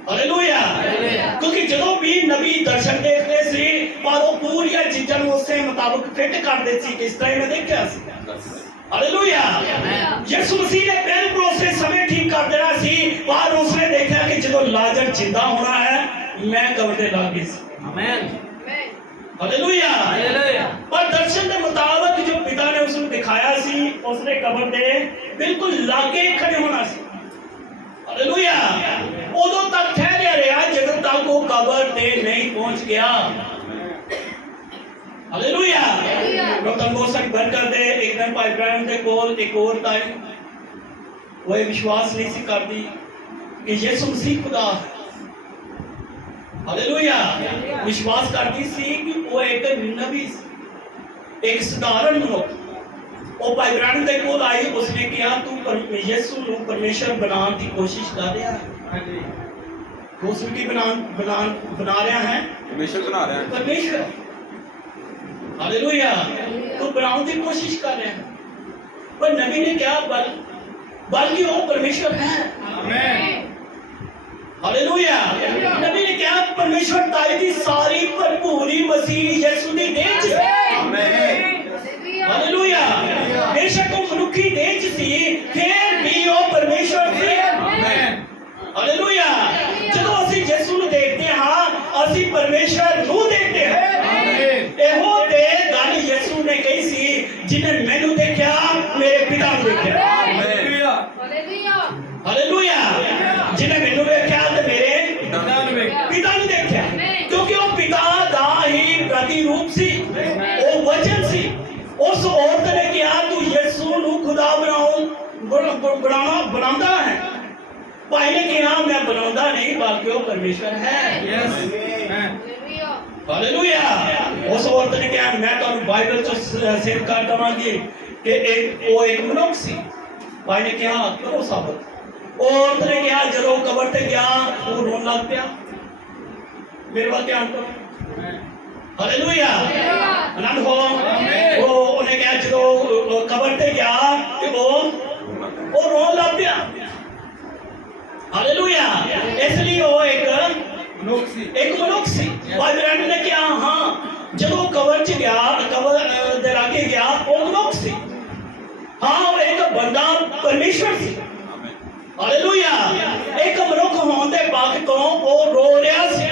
हालेलुया। क्योंकि ਜਦੋਂ भी नबी दर्शन देखते सी पर वो पूरी चीज़ों ਨੂੰ ਉਸੇ ਮੁਤਾਬਕ ਫਿੱਟ ਕਰਦੇ ਸੀ ਜਿਸ ਤਰ੍ਹਾਂ ਇਹਨੇ ਦੇਖਿਆ ਸੀ। हालेलुया। यीशु मसीह ने बिल्कुल उसे समय ठीक कर देना सी, पर उसने देखा कि ਜਦੋਂ लाजर जिंदा होना है मैं कब्र दे लागे सी। आमीन। हालेलुया। हालेलुया। पर दर्शन के मुताबिक जो पिता ने उसको दिखाया सी उसने कब्र दे बिल्कुल लागे खड़े होना सी। हालेलुया। उदों तक ठहरिया रहा जब तक वो कब्र ते नहीं पहुंच गया। हालेलुया। रोतन बहुत सारी बरकत दे। एक दिन भाई इब्राहिम दे कोल एक औरत आई, वो विश्वास नहीं सी करती कि यीशु मसीह खुदा। हालेलुया। विश्वास करती सी कि वो एक नबी एक साधारण मनुष्य। वो भाई इब्राहिम दे कोल आई, उसने कहा तू यीशु नु परमेश्वर बनाने की कोशिश कर रहा है। उसने की बना रहा है परमेश्वर बना रहा है। परमेश्वर। हालेलुया। तू बनाने की कोशिश कर रहे हैं, पर नबी ने क्या बल्कि वो परमेश्वर है। आमीन। हालेलुया। नबी ने क्या परमेश्वर ताई दी सारी भरपूरी मसीह यीशु दी देह च है। आमीन। हालेलुया। बेशक वो मनुखी देह च सी फिर भी वो परमेश्वर सी। आमीन। हालेलुया। ਜਦੋਂ ਅਸੀਂ ਯीशु ਨੂੰ ਦੇਖਦੇ ਹਾਂ ਅਸੀਂ ਪਰਮੇਸ਼ਰ ਨੂੰ ਦੇਖਦੇ ਹਾਂ। ਆਮੀਨ। ਇਹੋ ਤੇ ਗੱਲ ਯीशु ਨੇ ਕਹੀ ਸੀ ਜਿਨੇ ਮੈਨੂੰ ਦੇਖਿਆ ਮੇਰੇ ਪਿਤਾ ਨੂੰ ਦੇਖਿਆ। हालेलुया। हालेलुया। जिन्हें मैनू देखा तो मेरे पिता ने देखा, क्योंकि वो पिता दा ही प्रतिरूप सी, वो वचन सी। उस औरत ने कहा तू यीशु नु खुदा बनाना है। भाई ने कहा मैं बनाता नहीं बल्कि वो परमेश्वर है। यस। हालेलुया। उस औरत ने कहा मैं तो बाइबल चो सिर कर दवांगी कि एक मनुष्य सी। भाई ने कहा करो साबित। औरत ने कहा जदों कबर ते गया वो रोन लग पिया। मेरे वाल ध्यान करो। हालेलुया। आनंद हो। वो उन्हें कहा जदों कबर ते गया कि वो रोन लग पिया। हालेलुया। इसलिए वो एक मनुष्य सी। बाइबल ने कहा हाँ जदों कबर च गया कबर दे लागे गया वो मनुष्य सी। हाँ वो एक बंदा परमेश्वर सी। हालेलुया। एक मनुष्य होने दे बाद तो वो रो रहा सी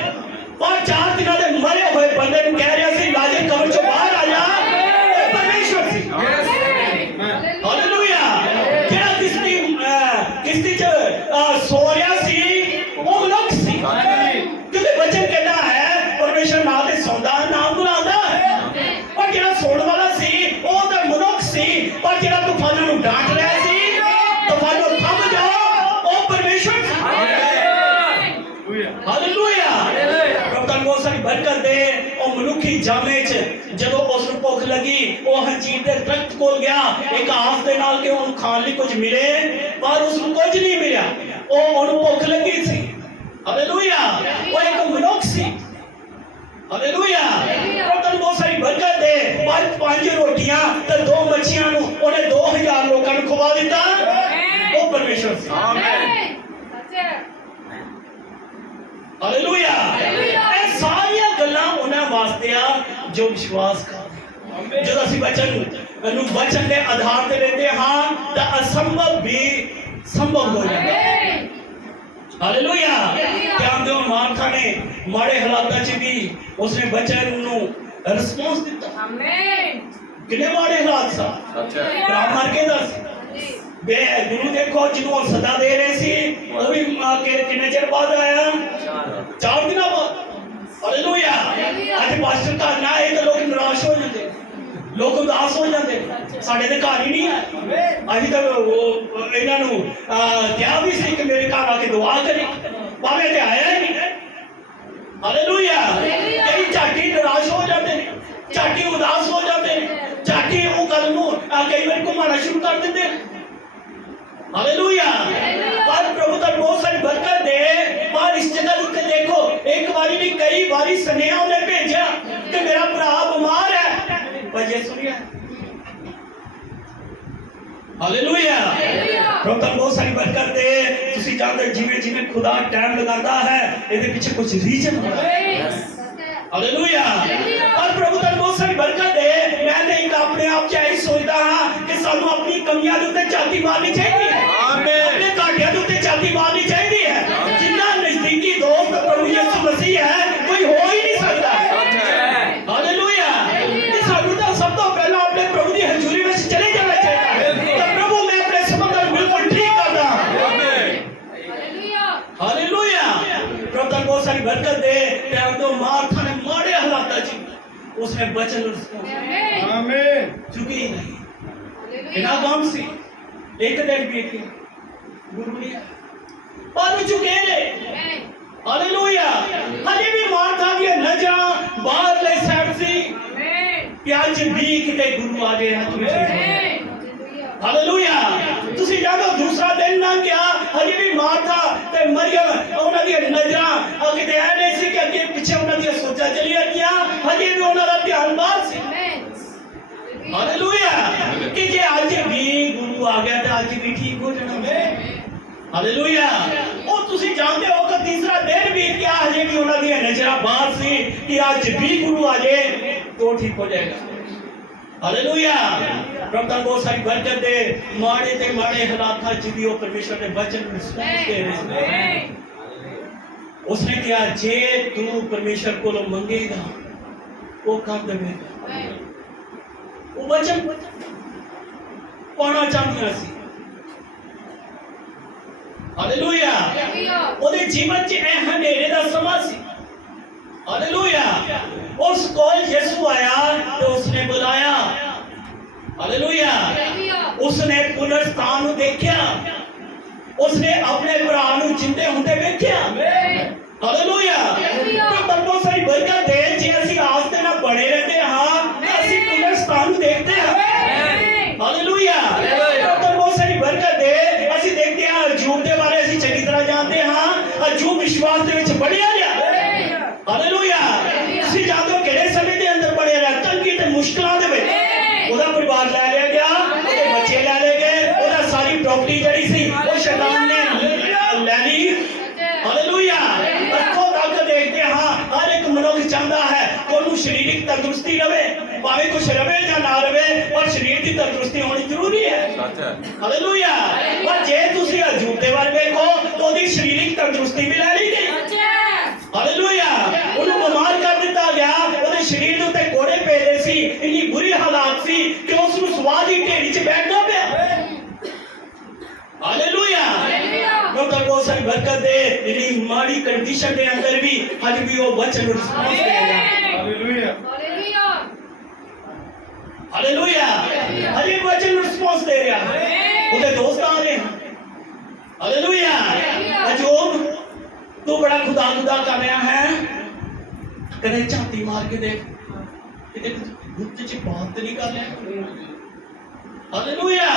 पर 4 दिनों दे मरे हुए बंदे नूं कह रहा सी लाजर कबर चों बाहर आ जा। वो परमेश्वर सी। हालेलुया। जेड़ा किस्ती च सो रहा सी वो मनुष्य सी। क्योंकि वचन कहता है परमेश्वर ना ते सौंदा ना बुलांदा है। पर जेड़ा सोण वाला सी वो तो मनुष्य सी पर जेड़ा तूफानां नूं डांट रहा सी तूफानों थम जाओ वो परमेश्वर सी। हालेलुया। प्रभु तन बहुत सारी बरकत दे और मनुखी जामे च जदों उस नूं भुख लगी वो हंजीर दे दरख्त कोल गया एक आस दे नाल कि उन्हें खाण लई कुछ मिले पर उस नूं कुछ नहीं मिलिया। वो उन्हें भुख लगी सी। हालेलुया। वो एक मनुष्य सी। हालेलुया। प्रभु तन बहुत सारी बरकत दे 5 रोटियां ते 2 मच्छियां नूं उन्हें 2000 लोकां नूं खवा दिता। वो परमेश्वर सी। हालेलुया। ਇਹ ਸਾਰੀਆਂ ਗੱਲਾਂ ਉਹਨਾਂ ਵਾਸਤੇ ਆ ਜੋ ਵਿਸ਼ਵਾਸ ਕਰਦੇ। ਜਦੋਂ ਅਸੀਂ ਵਚਨ ਦੇ ਆਧਾਰ ਤੇ ਲੈਂਦੇ ਹਾਂ ਤਾਂ ਅਸੰਭਵ ਵੀ ਸੰਭਵ ਹੋ ਜਾਂਦਾ ਹੈ। ਹਾਲੇਲੂਇਆ। ਧਿਆਨ ਦਿਓ ਮਾਰਥਾ ਨੇ ਮਾੜੇ ਹਾਲਾਤਾਂ 'ਚ ਵੀ ਉਸਨੇ ਵਚਨ ਨੂੰ ਰਿਸਪੌਂਸ ਦਿੱਤਾ। ਆਮੀਨ। ਕਿੰਨੇ ਮਾੜੇ ਹਾਲਾਤ ਸਨ। ਅੱਛਾ। ਭਰਾ ਮਰ ਕੇ ਦੱਸ ਬੇ ਗੁਰੂ ਦੇਖੋ ਜਿਹਨੂੰ ਸਦਾ ਦੇ ਰਹੇ ਸੀ ਉਹ ਵੀ ਕਿੰਨੇ ਚਿਰ ਬਾਅਦ ਆਇਆ 4 ਦਿਨਾਂ ਬਾਅਦ। ਹਾਲੇਲੂਇਆ। ਅੱਜ ਪਾਸਟਰ ਘਰ ਨਾ ਆਏ ਤਾਂ ਲੋਕ ਨਿਰਾਸ਼ ਹੋ ਜਾਂਦੇ ਲੋਕ ਉਦਾਸ ਹੋ ਜਾਂਦੇ ਸਾਡੇ ਦੇ ਘਰ ਹੀ ਨਹੀਂ ਆਏ। ਅਸੀਂ ਤਾਂ ਇਹਨਾਂ ਨੂੰ ਕਿਹਾ ਵੀ ਸੀ ਕਿ ਮੇਰੇ ਘਰ ਆ ਕੇ ਦੁਆ ਕਰੀ ਭਾਵੇਂ ਤੇ ਆਇਆ ਹੀ ਨਹੀਂ। ਹਾਲੇਲੂਇਆ। ਕਈ ਝਾਟੀ ਨਿਰਾਸ਼ ਹੋ ਜਾਂਦੇ ਨੇ ਝਾਟੀ ਉਦਾਸ ਹੋ ਜਾਂਦੇ ਨੇ ਝਾਟੀ ਉਹ ਗੱਲ ਨੂੰ ਕਈ ਵਾਰ ਘੁਮਾਉਣਾ ਸ਼ੁਰੂ ਕਰ ਦਿੰਦੇ ਨੇ। हालेलुया। पर प्रभु तन बहुत सारी बरकत दे पर इस जगह उत्ते देखो एक बारी नहीं कई बारी स्नेहा उन्हें भेजा कि मेरा भरा बीमार है पर ये सुनिया। हालेलुया। प्रभु तन बहुत सारी बरकत दे तुसी जानते जिवें जिवें खुदा टाइम लगाता है ਇਹਦੇ ਪਿੱਛੇ कुछ रीजन होता है। हालेलुया। और प्रभु तन बहुत सारी बरकत दे मैं ते एक अपने आप च यही सोचदा हां कि सानू अपनी कमियां दे उत्ते छाती मारनी चाहिए। आमीन। अपने घाटियां दे उत्ते छाती मारनी चाहिए। जिन्ना नजदीकी दोस्त प्रभु यीशु मसीह है कोई हो ही नहीं सकता। हालेलुया। ते सानू तो सब तो पहला अपने प्रभु दी हजूरी में चले जाना चाहिए। तो प्रभु मैं अपने समंदर बिल्कुल ठीक करदा। आमीन। हालेलुया। प्रभु तन बहुत सारी बरकत दे ते हम तो मार्था ने माड़े हालात च उसने वचन आमीन चुकी नहीं इना काम सी एक दिन भी गुरु ने पर चुके ने। हालेलुया। हजे भी मार्था दी नजरां बाहर ले साइड सी प्याज भी किते गुरु आ गए हैं तुम्हें। हालेलुया। तुसी जानो दूसरा दिन ना गया हजे भी मार्था ते मरियम उन्हां दी नजरां किते ऐ नहीं सी कि अगे पीछे उन्हां दी सोचा चली गया हजे भी उन्हां दा ध्यान बाहर सी। हालेलुया। कि जे आज भी गुरु आ गया तो आज भी ठीक हो जाना। हालेलुया। और तुसी जानते हो कि तीसरा दिन बीत गया हजे भी उन्हां दी नजरां बाहर सी कि आज भी गुरु आ जाए तो ठीक हो जाएगा। हालेलुया। प्रभु तन बहुत सारी बरकत दे माड़े ते माड़े हालात च भी वो परमेश्वर ने वचन रिस्पॉन्स दे रहे। उसने कहा जे तू परमेश्वर को मंगेगा वो कर देगा। वो वचन पाना चाहती सी। हालेलुया। ओदे जीवन च हनेरे दा समा सी। हालेलुया। उस कोल यीशु आया तो उसने बुलाया। हालेलुया। उसने पुनरुत्थान को देखा उसने अपने भरा को जिंदे होंदे देखा। हालेलुया। तो बहुत सारी बरकत है जे प्रॉपर्टी जड़ी सी वो शैतान ने ले ली। हालेलुया। ਇੱਥੋਂ तक देखते हाँ हर एक मनुख चाहता है कि ਉਹਨੂੰ शरीरिक तंदुरुस्ती रवे, भावे कुछ रवे या ना रवे, पर शरीर की तंदुरुस्ती होनी जरूरी है। सच है। हालेलुया। पर जे तुसी अजूबे वाल देखो तो ਉਹਦੀ शरीरिक तंदुरुस्ती भी ले ली गई। हालेलुया। ਉਹਨੂੰ ਬਿਮਾਰ ਕਰ ਦਿੱਤਾ ਗਿਆ, ਉਹਦੇ ਸਰੀਰ ਦੇ ਉੱਤੇ ਕੋੜੇ ਪੈਦੇ ਸੀ, ਇੰਨੀ ਬੁਰੀ ਹਾਲਾਤ ਸੀ ਕਿ ਉਸ ਨੂੰ ਸਵਾਦ ਹੀ ਢੇਰੀ 'ਚ ਬੈਠਣਾ ਪਿਆ। हालेलुया। डॉक्टर बहुत सारी बरकत दे मेरी माड़ी कंडीशन के अंदर भी आज भी वो वचन रिस्पांस दे रहा है। हालेलुया। हालेलुया। हर एक वचन रिस्पांस दे रहा है। उधर दोस्त आ रहे हैं। हालेलुया। अजूब तू बड़ा खुदा खुदा कर रहा है, कदे झाती मार के देख किते गुप्त च बात नहीं कर रहा। हालेलुया।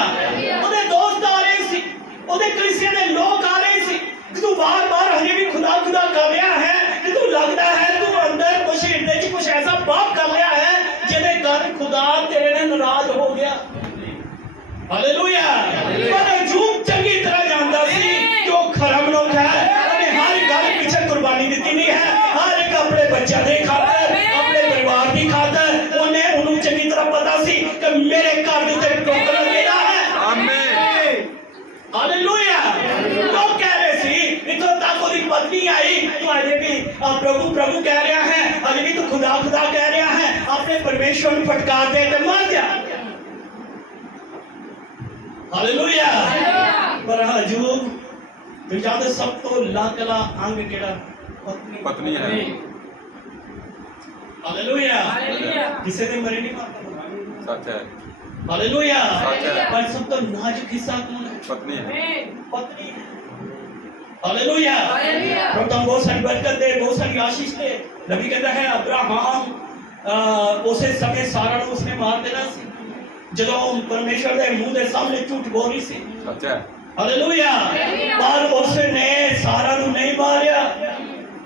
ਉਹਦੇ ਦੋਸਤ ਆ ਰਹੇ ਸੀ, ਉਹਦੇ ਕਲੀਸਿया ਦੇ ਲੋਕ ਆ ਰਹੇ ਸੀ ਕਿ ਤੂੰ ਬਾਰ-ਬਾਰ ਹਜੇ ਵੀ ਖੁਦਾ ਖੁਦਾ ਕਰ ਰਿਹਾ ਹੈ ਕਿ ਤੂੰ ਲੱਗਦਾ ਹੈ ਤੂੰ ਅੰਦਰ ਕੁਛ ਹਿਰਦੇ 'ਚ ਕੁਛ ਐਸਾ ਪਾਪ ਕਰ ਰਿਹਾ ਹੈ ਜਿਹਦੇ ਕਾਰਨ ਖੁਦਾ ਤੇਰੇ ਨਾਲ ਨਾਰਾਜ਼ ਹੋ ਗਿਆ। ਹਾਲੇਲੂਇਆ। ਪਰ ਅਯੂਬ ਚੰਗੀ ਤਰ੍ਹਾਂ ਜਾਣਦਾ ਸੀ ਕਿ ਉਹ ਖਰਾ ਮਨੁੱਖ ਹੈ, ਉਹਨੇ ਹਰ ਗੱਲ ਪਿੱਛੇ ਕੁਰਬਾਨੀ ਦਿੱਤੀ ਨਹੀਂ ਹੈ, ਹਰ ਇੱਕ ਆਪਣੇ ਬੱਚਿਆਂ ਦੇ ਖਾਤਰ, ਆਪਣੇ ਪਰਿਵਾਰ ਦੀ ਖਾਤਰ ਉਹਨੂੰ ਚੰਗੀ ਤਰ੍ਹਾਂ ਪਤਾ ਸੀ ਕਿ ਮੇਰੇ ਘਰ ਦੇ ਉੱਤੇ ਠੋਕਰ ਲੱਗੇਗਾ ਹੈ। आमीन। हालेलुया। लोग कह रहे सी इतों तक ਉਹਦੀ पत्नी आई तू अजे भी प्रभु प्रभु कह रहा है, अजे भी तू खुदा खुदा कह रहा है, अपने परमेश्वर ਨੂੰ फटकार दे ते मर जा। हालेलुया। पर अजूब दुनिया ਦਾ ਸਭ ਤੋਂ ਲਾਡਲਾ ਅੰਗ ਕਿਹੜਾ? पत्नी है। हालेलुया। हालेलुया। ਕਿਸੇ ਦੇ ਮਰੇ ਨਹੀਂ ਮਾਰਦਾ। सच है। हालेलुया। सच है। पर सब तो नाजुक हिस्सा कौन है? पत्नी है। पत्नी है। हालेलुया। प्रभु बहुत सारी बरकत दे, बहुत सारी आशीष दे। नबी कहता है अब्राहम उसे समय सारा ਨੂੰ ਉਸਨੇ ਮਾਰ ਦੇਣਾ ਸੀ ਜਦੋਂ ਪਰਮੇਸ਼ਰ ਦੇ ਮੂੰਹ ਦੇ ਸਾਹਮਣੇ ਝੂਠ ਬੋਲੀ ਸੀ। सच है। हालेलुया। पर उसने सारा ਨੂੰ नहीं मारिया।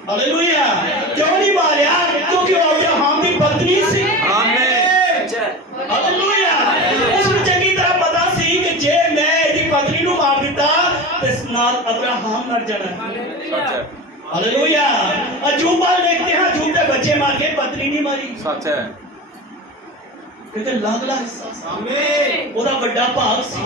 हालेलुया। क्यों नहीं मारिया? क्योंकि वो अब्राहम की पत्नी सी। आमीन। हालेलुया। उसਨੂੰ ਚੰਗੀ ਤਰ੍ਹਾਂ ਪਤਾ ਸੀ ਕਿ ਜੇ ਮੈਂ ਇਹਦੀ ਪਤਨੀ ਨੂੰ ਮਾਰ ਦਿੱਤਾ ਤੇ ਇਸ ਨਾਲ ਅਬਰਾहम मर जाना। सच है। हालेलुया। अजूब वाल देखते हैं, अजूब के बच्चे मार के पत्नी नहीं मारी सच है। क्योंकि लागला हिस्सा सा। आमीन। ਉਹਦਾ ਵੱਡਾ ਭਾਗ ਸੀ।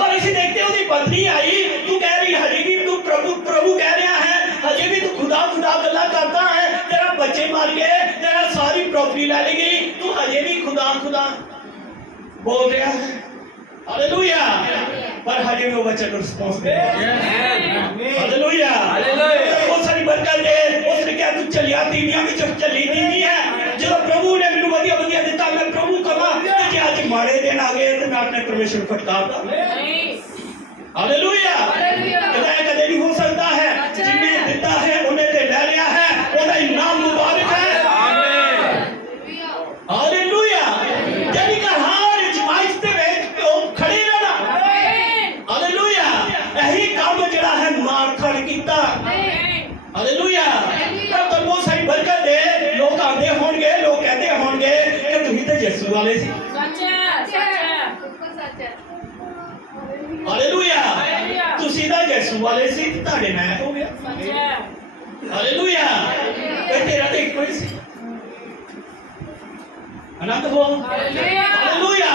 ਪਰ ਅਸੀਂ देखते ਉਹਦੀ ਪਤਨੀ आई, तू कह रही हजे भी तू प्रभु प्रभु कह रहा है, हजे भी तू खुदा खुदा गल्ला करता है, तेरा बच्चे मार गए, तेरा सारी प्रॉपर्टी ले ली गई, तू हजे भी खुदा खुदा बोल रहा है। हालेलुया। पर हजे भी वो बच्चे को रिस्पांस दे हालेलुया। बहुत सारी बरकत दे। उसने क्या तू चलिया दीनिया में जो चली दीनी है जो प्रभु ने मैनू वधिया वधिया दिता, मैं प्रभु कहा कि आज माड़े दिन आ गए तो मैं अपने परमेश्वर फटकारदा। हालेलुया। कदे कदे नहीं हो सकता है, जिन्ने दिता है उन्हें ते ले लिया है, ओदा नाम मुबारक है। हालेलुया। यानी कि हर जमात दे विच खड़े रहना। हालेलुया। यही काम जिहड़ा है मार खड़ कीता। हालेलुया। तब तो बहुत सारी बरकत दे। लोग आते होंगे, लोग कहते होंगे कि तुम तो यीशु वाले सी। हालेलुया। तुसी तो यीशु वाले सी, ਤੁਹਾਡੇ ਨਾਲ ਹੋ ਗਿਆ। हालेलुया। कोई तेरा तो एक ही सी। आनंद हो। हालेलुया।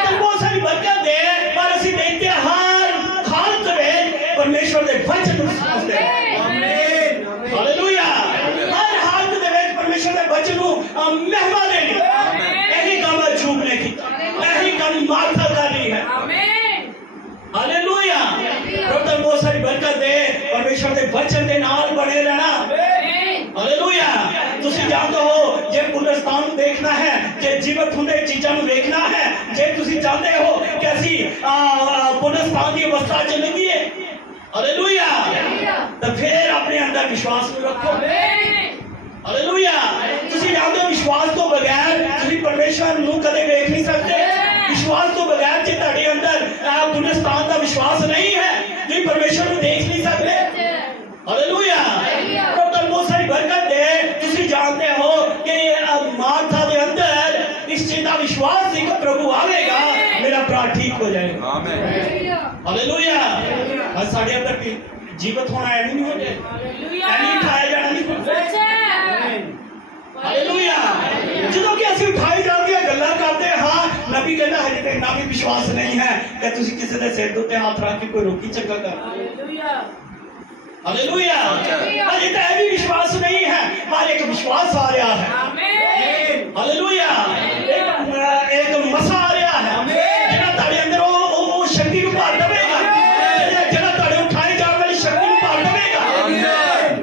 तब बहुत सारी बरकत दे, पर ਅਸੀਂ देखते हर हालत में परमेश्वर ਦੇ वचन ਨੂੰ ਸਮਝਦੇ। हालेलुया। हर हालत ਦੇ ਵਿੱਚ परमेश्वर ਦੇ वचन ਨੂੰ ਮਹਿਮਾ ਦੇਣੀ। ਇਹੀ ਕੰਮ ਅਯੂਬ ਨੇ ਕੀਤਾ, ਇਹੀ ਕੰਮ ਮਾਰਥਾ ਕਰ ਰਹੀ है। हालेलुया। प्रभु बहुत सारी बरकत दे, परमेश्वर के वचन के नाल बने रहना। हालेलुया। तुसी जानते हो जे पुनरुत्थान ਨੂੰ देखना है, जे जीवित ਹੁੰਦੇ ਚੀਜ਼ਾਂ ਨੂੰ देखना है, जे तुसी जानते हो कि ਅਸੀਂ पुनरुत्थान ਦੀ अवस्था ਚ ਲੰਘੀਏ। हालेलुया। तो फिर अपने अंदर विश्वास ਨੂੰ रखो। हालेलुया। तुसी जानते हो विश्वास तो बगैर तुसी परमेश्वर ਨੂੰ कदे देख नहीं सकते। विश्वास तो बगैर जे ਤੁਹਾਡੇ ਅੰਦਰ पुनरुत्थान का विश्वास नहीं है, तुसी परमेश्वर ਨੂੰ देख नहीं सकते। हालेलुया। प्रभु बहुत सारी बरकत दे। तुसी जानते हो कि मार्था के अंदर इस चीज का विश्वास थी कि प्रभु आवेगा, मेरा भरा ठीक हो जाएगा। आमीन हालेलुया। आज साढ़े अंदर भी जीवित होना है नहीं हो जाए, नहीं उठाया जाना नहीं हो जाए। हालेलुया। ਜਦੋਂ ਕਿ ਅਸੀਂ ਉਠਾਈ ਜਾਂਦੇ ਗੱਲਾਂ ਕਰਦੇ ਹਾਂ, ਨਬੀ ਕਹਿੰਦਾ ਹਜੇ ਤੇ ਨਾ ਵੀ ਵਿਸ਼ਵਾਸ ਨਹੀਂ ਹੈ ਕਿ ਤੁਸੀਂ ਕਿਸੇ ਦੇ ਸਿਰ ਦੇ ਉੱਤੇ ਹੱਥ ਰੱਖ ਕੇ ਕੋਈ ਰੋਕੀ ਚੰਗਾ ਕਰ। हालेलुया। अरे तो भी विश्वास नहीं है, हर एक विश्वास आ रहा है। हालेलुया। एक मसा आ रहा है जेड़ा तारे अंदर वो शक्ति को भर देगा, जेड़ा तारे उठाए जाने वाली शक्ति को भर देगा।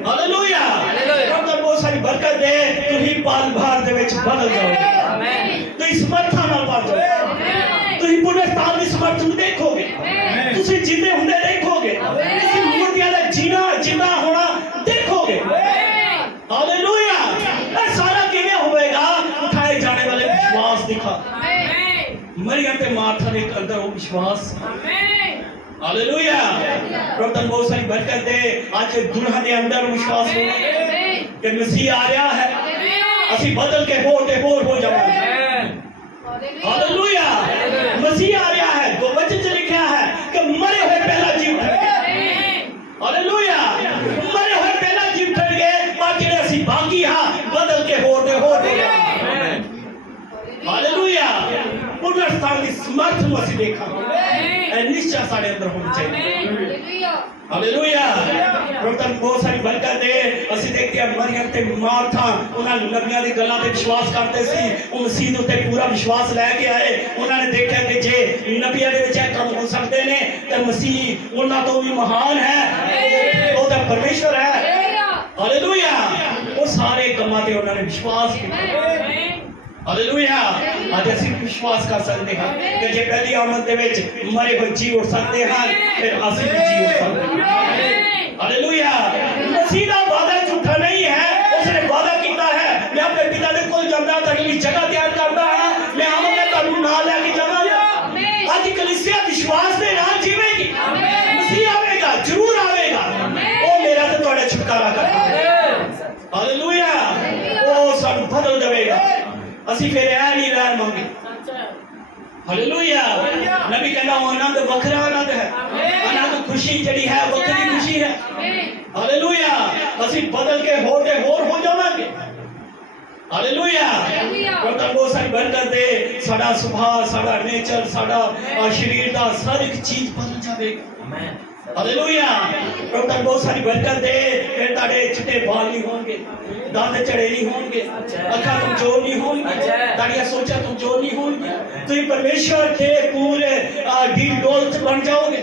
हालेलुया। रब दा बहुत सारी बरकत दे, तुही पल भर दे विच बदल जाओगे, तुही समर्था नाल भर जाओगे, तुही पुनरुत्थान दी समर्थ ਨੂੰ देखोगे, तुसी जिंदे हुंदे देखोगे, तुसी मूर्तियां दा जीना जिंदा होना देखोगे। हालेलुया। ये सारा किवें होवेगा? उठाए जाने वाले विश्वास दिखा। मरियम ते मार्था के अंदर वो विश्वास। हालेलुया। प्रभु बहुत सारी बरकत दे, आज दुल्हन के अंदर विश्वास हो कि मसीह आ रहा है, ਅਸੀਂ बदल के होर हो जाएंगे। हालेलुया। मसीह आ रहा है, तो वचन से लिखा है कि मरे हुए पहला जी उठेंगे। हालेलुया। मरे हुए पहला जी उठेंगे, बाकी ਅਸੀਂ बाकी हां बदल के होर हो जाएंगे। हालेलुया। पुनरुत्थान की समर्थ ਨੂੰ ਅਸੀਂ ਦੇਖਾਂਗੇ, ਨਿਸ਼ਚੈ ਸਾਡੇ ਅੰਦਰ ਹੋਣੀ ਚਾਹੀਦੀ। हालेलुया। प्रभु बहुत सारी बरकत दे। ਅਸੀਂ ਦੇਖਦੇ ਹਾਂ ਮਰੀਅਮ ਤੇ ਮਾਰਥਾ ਉਹਨਾਂ ਨਬੀਆਂ ਦੀ ਗੱਲਾਂ ਤੇ ਵਿਸ਼ਵਾਸ ਕਰਦੇ ਸੀ, ਉਹ ਮਸੀਹ ਉੱਤੇ ਪੂਰਾ ਵਿਸ਼ਵਾਸ ਲੈ ਕੇ ਆਏ। ਉਹਨਾਂ ਨੇ ਦੇਖਿਆ ਕਿ ਜੇ ਨਬੀਆਂ ਦੇ ਵਿੱਚ ਇਹ ਕੰਮ ਹੋ ਸਕਦੇ ਨੇ ਤਾਂ ਮਸੀਹ ਉਹਨਾਂ ਤੋਂ ਵੀ ਮਹਾਨ ਹੈ, ਉਹ ਤਾਂ ਪਰਮੇਸ਼ਵਰ ਹੈ। ਹਾਲੇਲੂਇਆ। ਉਹ ਸਾਰੇ ਕੰਮਾਂ ਤੇ ਉਹਨਾਂ ਨੇ ਵਿਸ਼ਵਾਸ ਕੀਤਾ। हालेलुया। आज ਅਸੀਂ ਵਿਸ਼ਵਾਸ ਕਰ ਸਕਦੇ ਹਾਂ ਕਿ ਜੇ ਪਹਿਲੀ ਆਮਦ ਦੇ ਵਿੱਚ ਮਰੇ ਹੋਏ ਜੀ ਉੱਠ ਸਕਦੇ ਹਨ, ਫਿਰ ਅਸੀਂ ਵੀ ਜੀ ਉੱਠ ਸਕਦੇ ਹਾਂ। ਹਾਲੇਲੁया। ਮਸੀਹ ਦਾ ਵਾਅਦਾ ਝੂਠਾ ਨਹੀਂ ਹੈ, ਉਸਨੇ ਵਾਅਦਾ ਕੀਤਾ ਹੈ ਮੈਂ ਆਪਣੇ ਪਿਤਾ ਦੇ ਕੋਲ ਜਾਂਦਾ ਤਾਂ ਅਗਲੀ ਜਗ੍ਹਾ ਤਿਆਰ ਕਰਦਾ ਹਾਂ, ਮੈਂ ਆਵਾਂਗਾ ਤੁਹਾਨੂੰ ਨਾਲ ਲੈ ਕੇ ਜਾਵਾਂਗਾ। ਅੱਜ ਕਲੀਸਿਆ ਵਿਸ਼ਵਾਸ ਦੇ ਨਾਲ ਜੀਵੇਗੀ। ਮਸੀਹ ਆਵੇਗਾ, ਜ਼ਰੂਰ ਆਵੇਗਾ, ਉਹ ਮੇਰਾ ਤੇ ਤੁਹਾਡਾ ਛੁਟਕਾਰਾ ਕਰੇਗਾ। ਹਾਲੇਲੁया। ਉਹ ਸਾਨੂੰ ਬਦਲ ਦੇਵੇਗਾ। ਅਸੀਂ ਫਿਰ ਇਹ ਨਹੀਂ ਰਹਿਣ ਮੰਗੇ। ਹਾਲੇਲੂਇਆ। ਨਬੀ ਕਹਿੰਦਾ ਉਹ ਆਨੰਦ ਵੱਖਰਾ ਆਨੰਦ ਹੈ, ਆਨੰਦ ਖੁਸ਼ੀ ਜਿਹੜੀ ਹੈ ਵੱਖਰੀ ਖੁਸ਼ੀ ਹੈ। ਹਾਲੇਲੂਇਆ। ਅਸੀਂ ਬਦਲ ਕੇ ਹੋਰ ਦੇ ਹੋਰ ਹੋ ਜਾਵਾਂਗੇ। ਹਾਲੇਲੂਇਆ। ਪ੍ਰਭੂ ਬਹੁਤ ਸਾਰੀ ਬਰਕਤ ਦੇ, ਸਾਡਾ ਸੁਭਾਅ, ਸਾਡਾ ਨੇਚਰ, ਸਾਡਾ ਸਰੀਰ ਦਾ ਹਰ ਇੱਕ ਚੀਜ਼ ਬਦਲ ਜਾਵੇਗਾ। हालेलुया। प्रभु बहुत सारी बरकत दे, फिर ताड़े चिट्टे बाल नहीं होंगे, दांत चढ़े नहीं होंगे, अखा कमजोर नहीं होंगी, ताड़ियां सोचा कमजोर नहीं होंगी, तुम परमेश्वर के पूरे डील डोल बन जाओगे।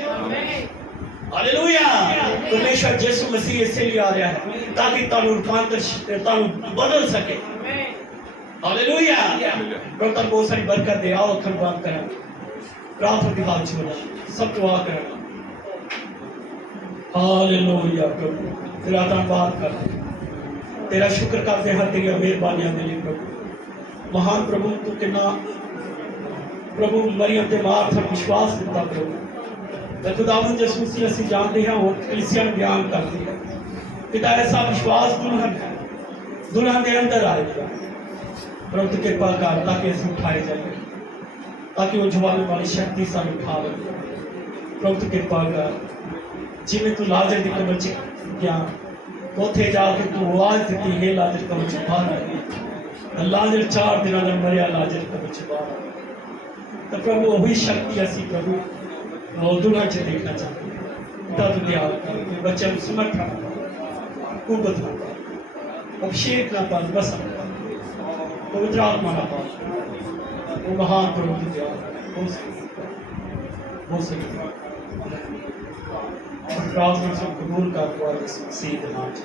हालेलुया। परमेश्वर यीशु मसीह इसलिए आ रहा है ताकि तानु रूपांतर तानु बदल सके। हालेलुया। प्रभु बहुत सारी बरकत दे। आओ अखर बात करें, प्रार्थना की बात छोड़ा, सब दुआ करें। हालेलुया। प्रभु तेरा धन्यवाद करते, तेरा शुक्र करते हैं तेरी मेहरबानियां के लिए। प्रभु महान प्रभु तू कितना प्रभु मरियम के मार्था विश्वास दिता। प्रभु खुदावंद यीशु मसीह ਅਸੀਂ ਜਾਣਦੇ ਹਾਂ ਉਹ ਕਲੀਸਿਆ ਨੂੰ ਬਿਆਨ ਕਰਦੀ ਹੈ ਪਿਤਾ ਐਸਾ ਵਿਸ਼ਵਾਸ ਦੁਲਹਨ ਦੇ ਅੰਦਰ ਆਏਗਾ। प्रभु तू कृपा कर ताकि ਅਸੀਂ उठाए जाए, ताकि वो जवान वाली शक्ति ਸਾਨੂੰ उठा ले। प्रभु तू कृपा कर जिमें तू लाजर की कब्र च गया, उथे जाके तू आवाज दी है लाजर कब्र च बाहर आ गया। लाजर 4 दिनों का मरिया, लाजर कब्र च बाहर आ गया। तो प्रभु वही शक्ति ऐसी प्रभु दुनिया च देखना चाहते हैं। तब दयाल कर बच्चे को समर्थ कुवत अभिषेक ना पास बस पवित्र आत्मा ना पास वो महान प्रभु की दयाल हो सके। प्रार्थना से कबूल कर, सीध नाच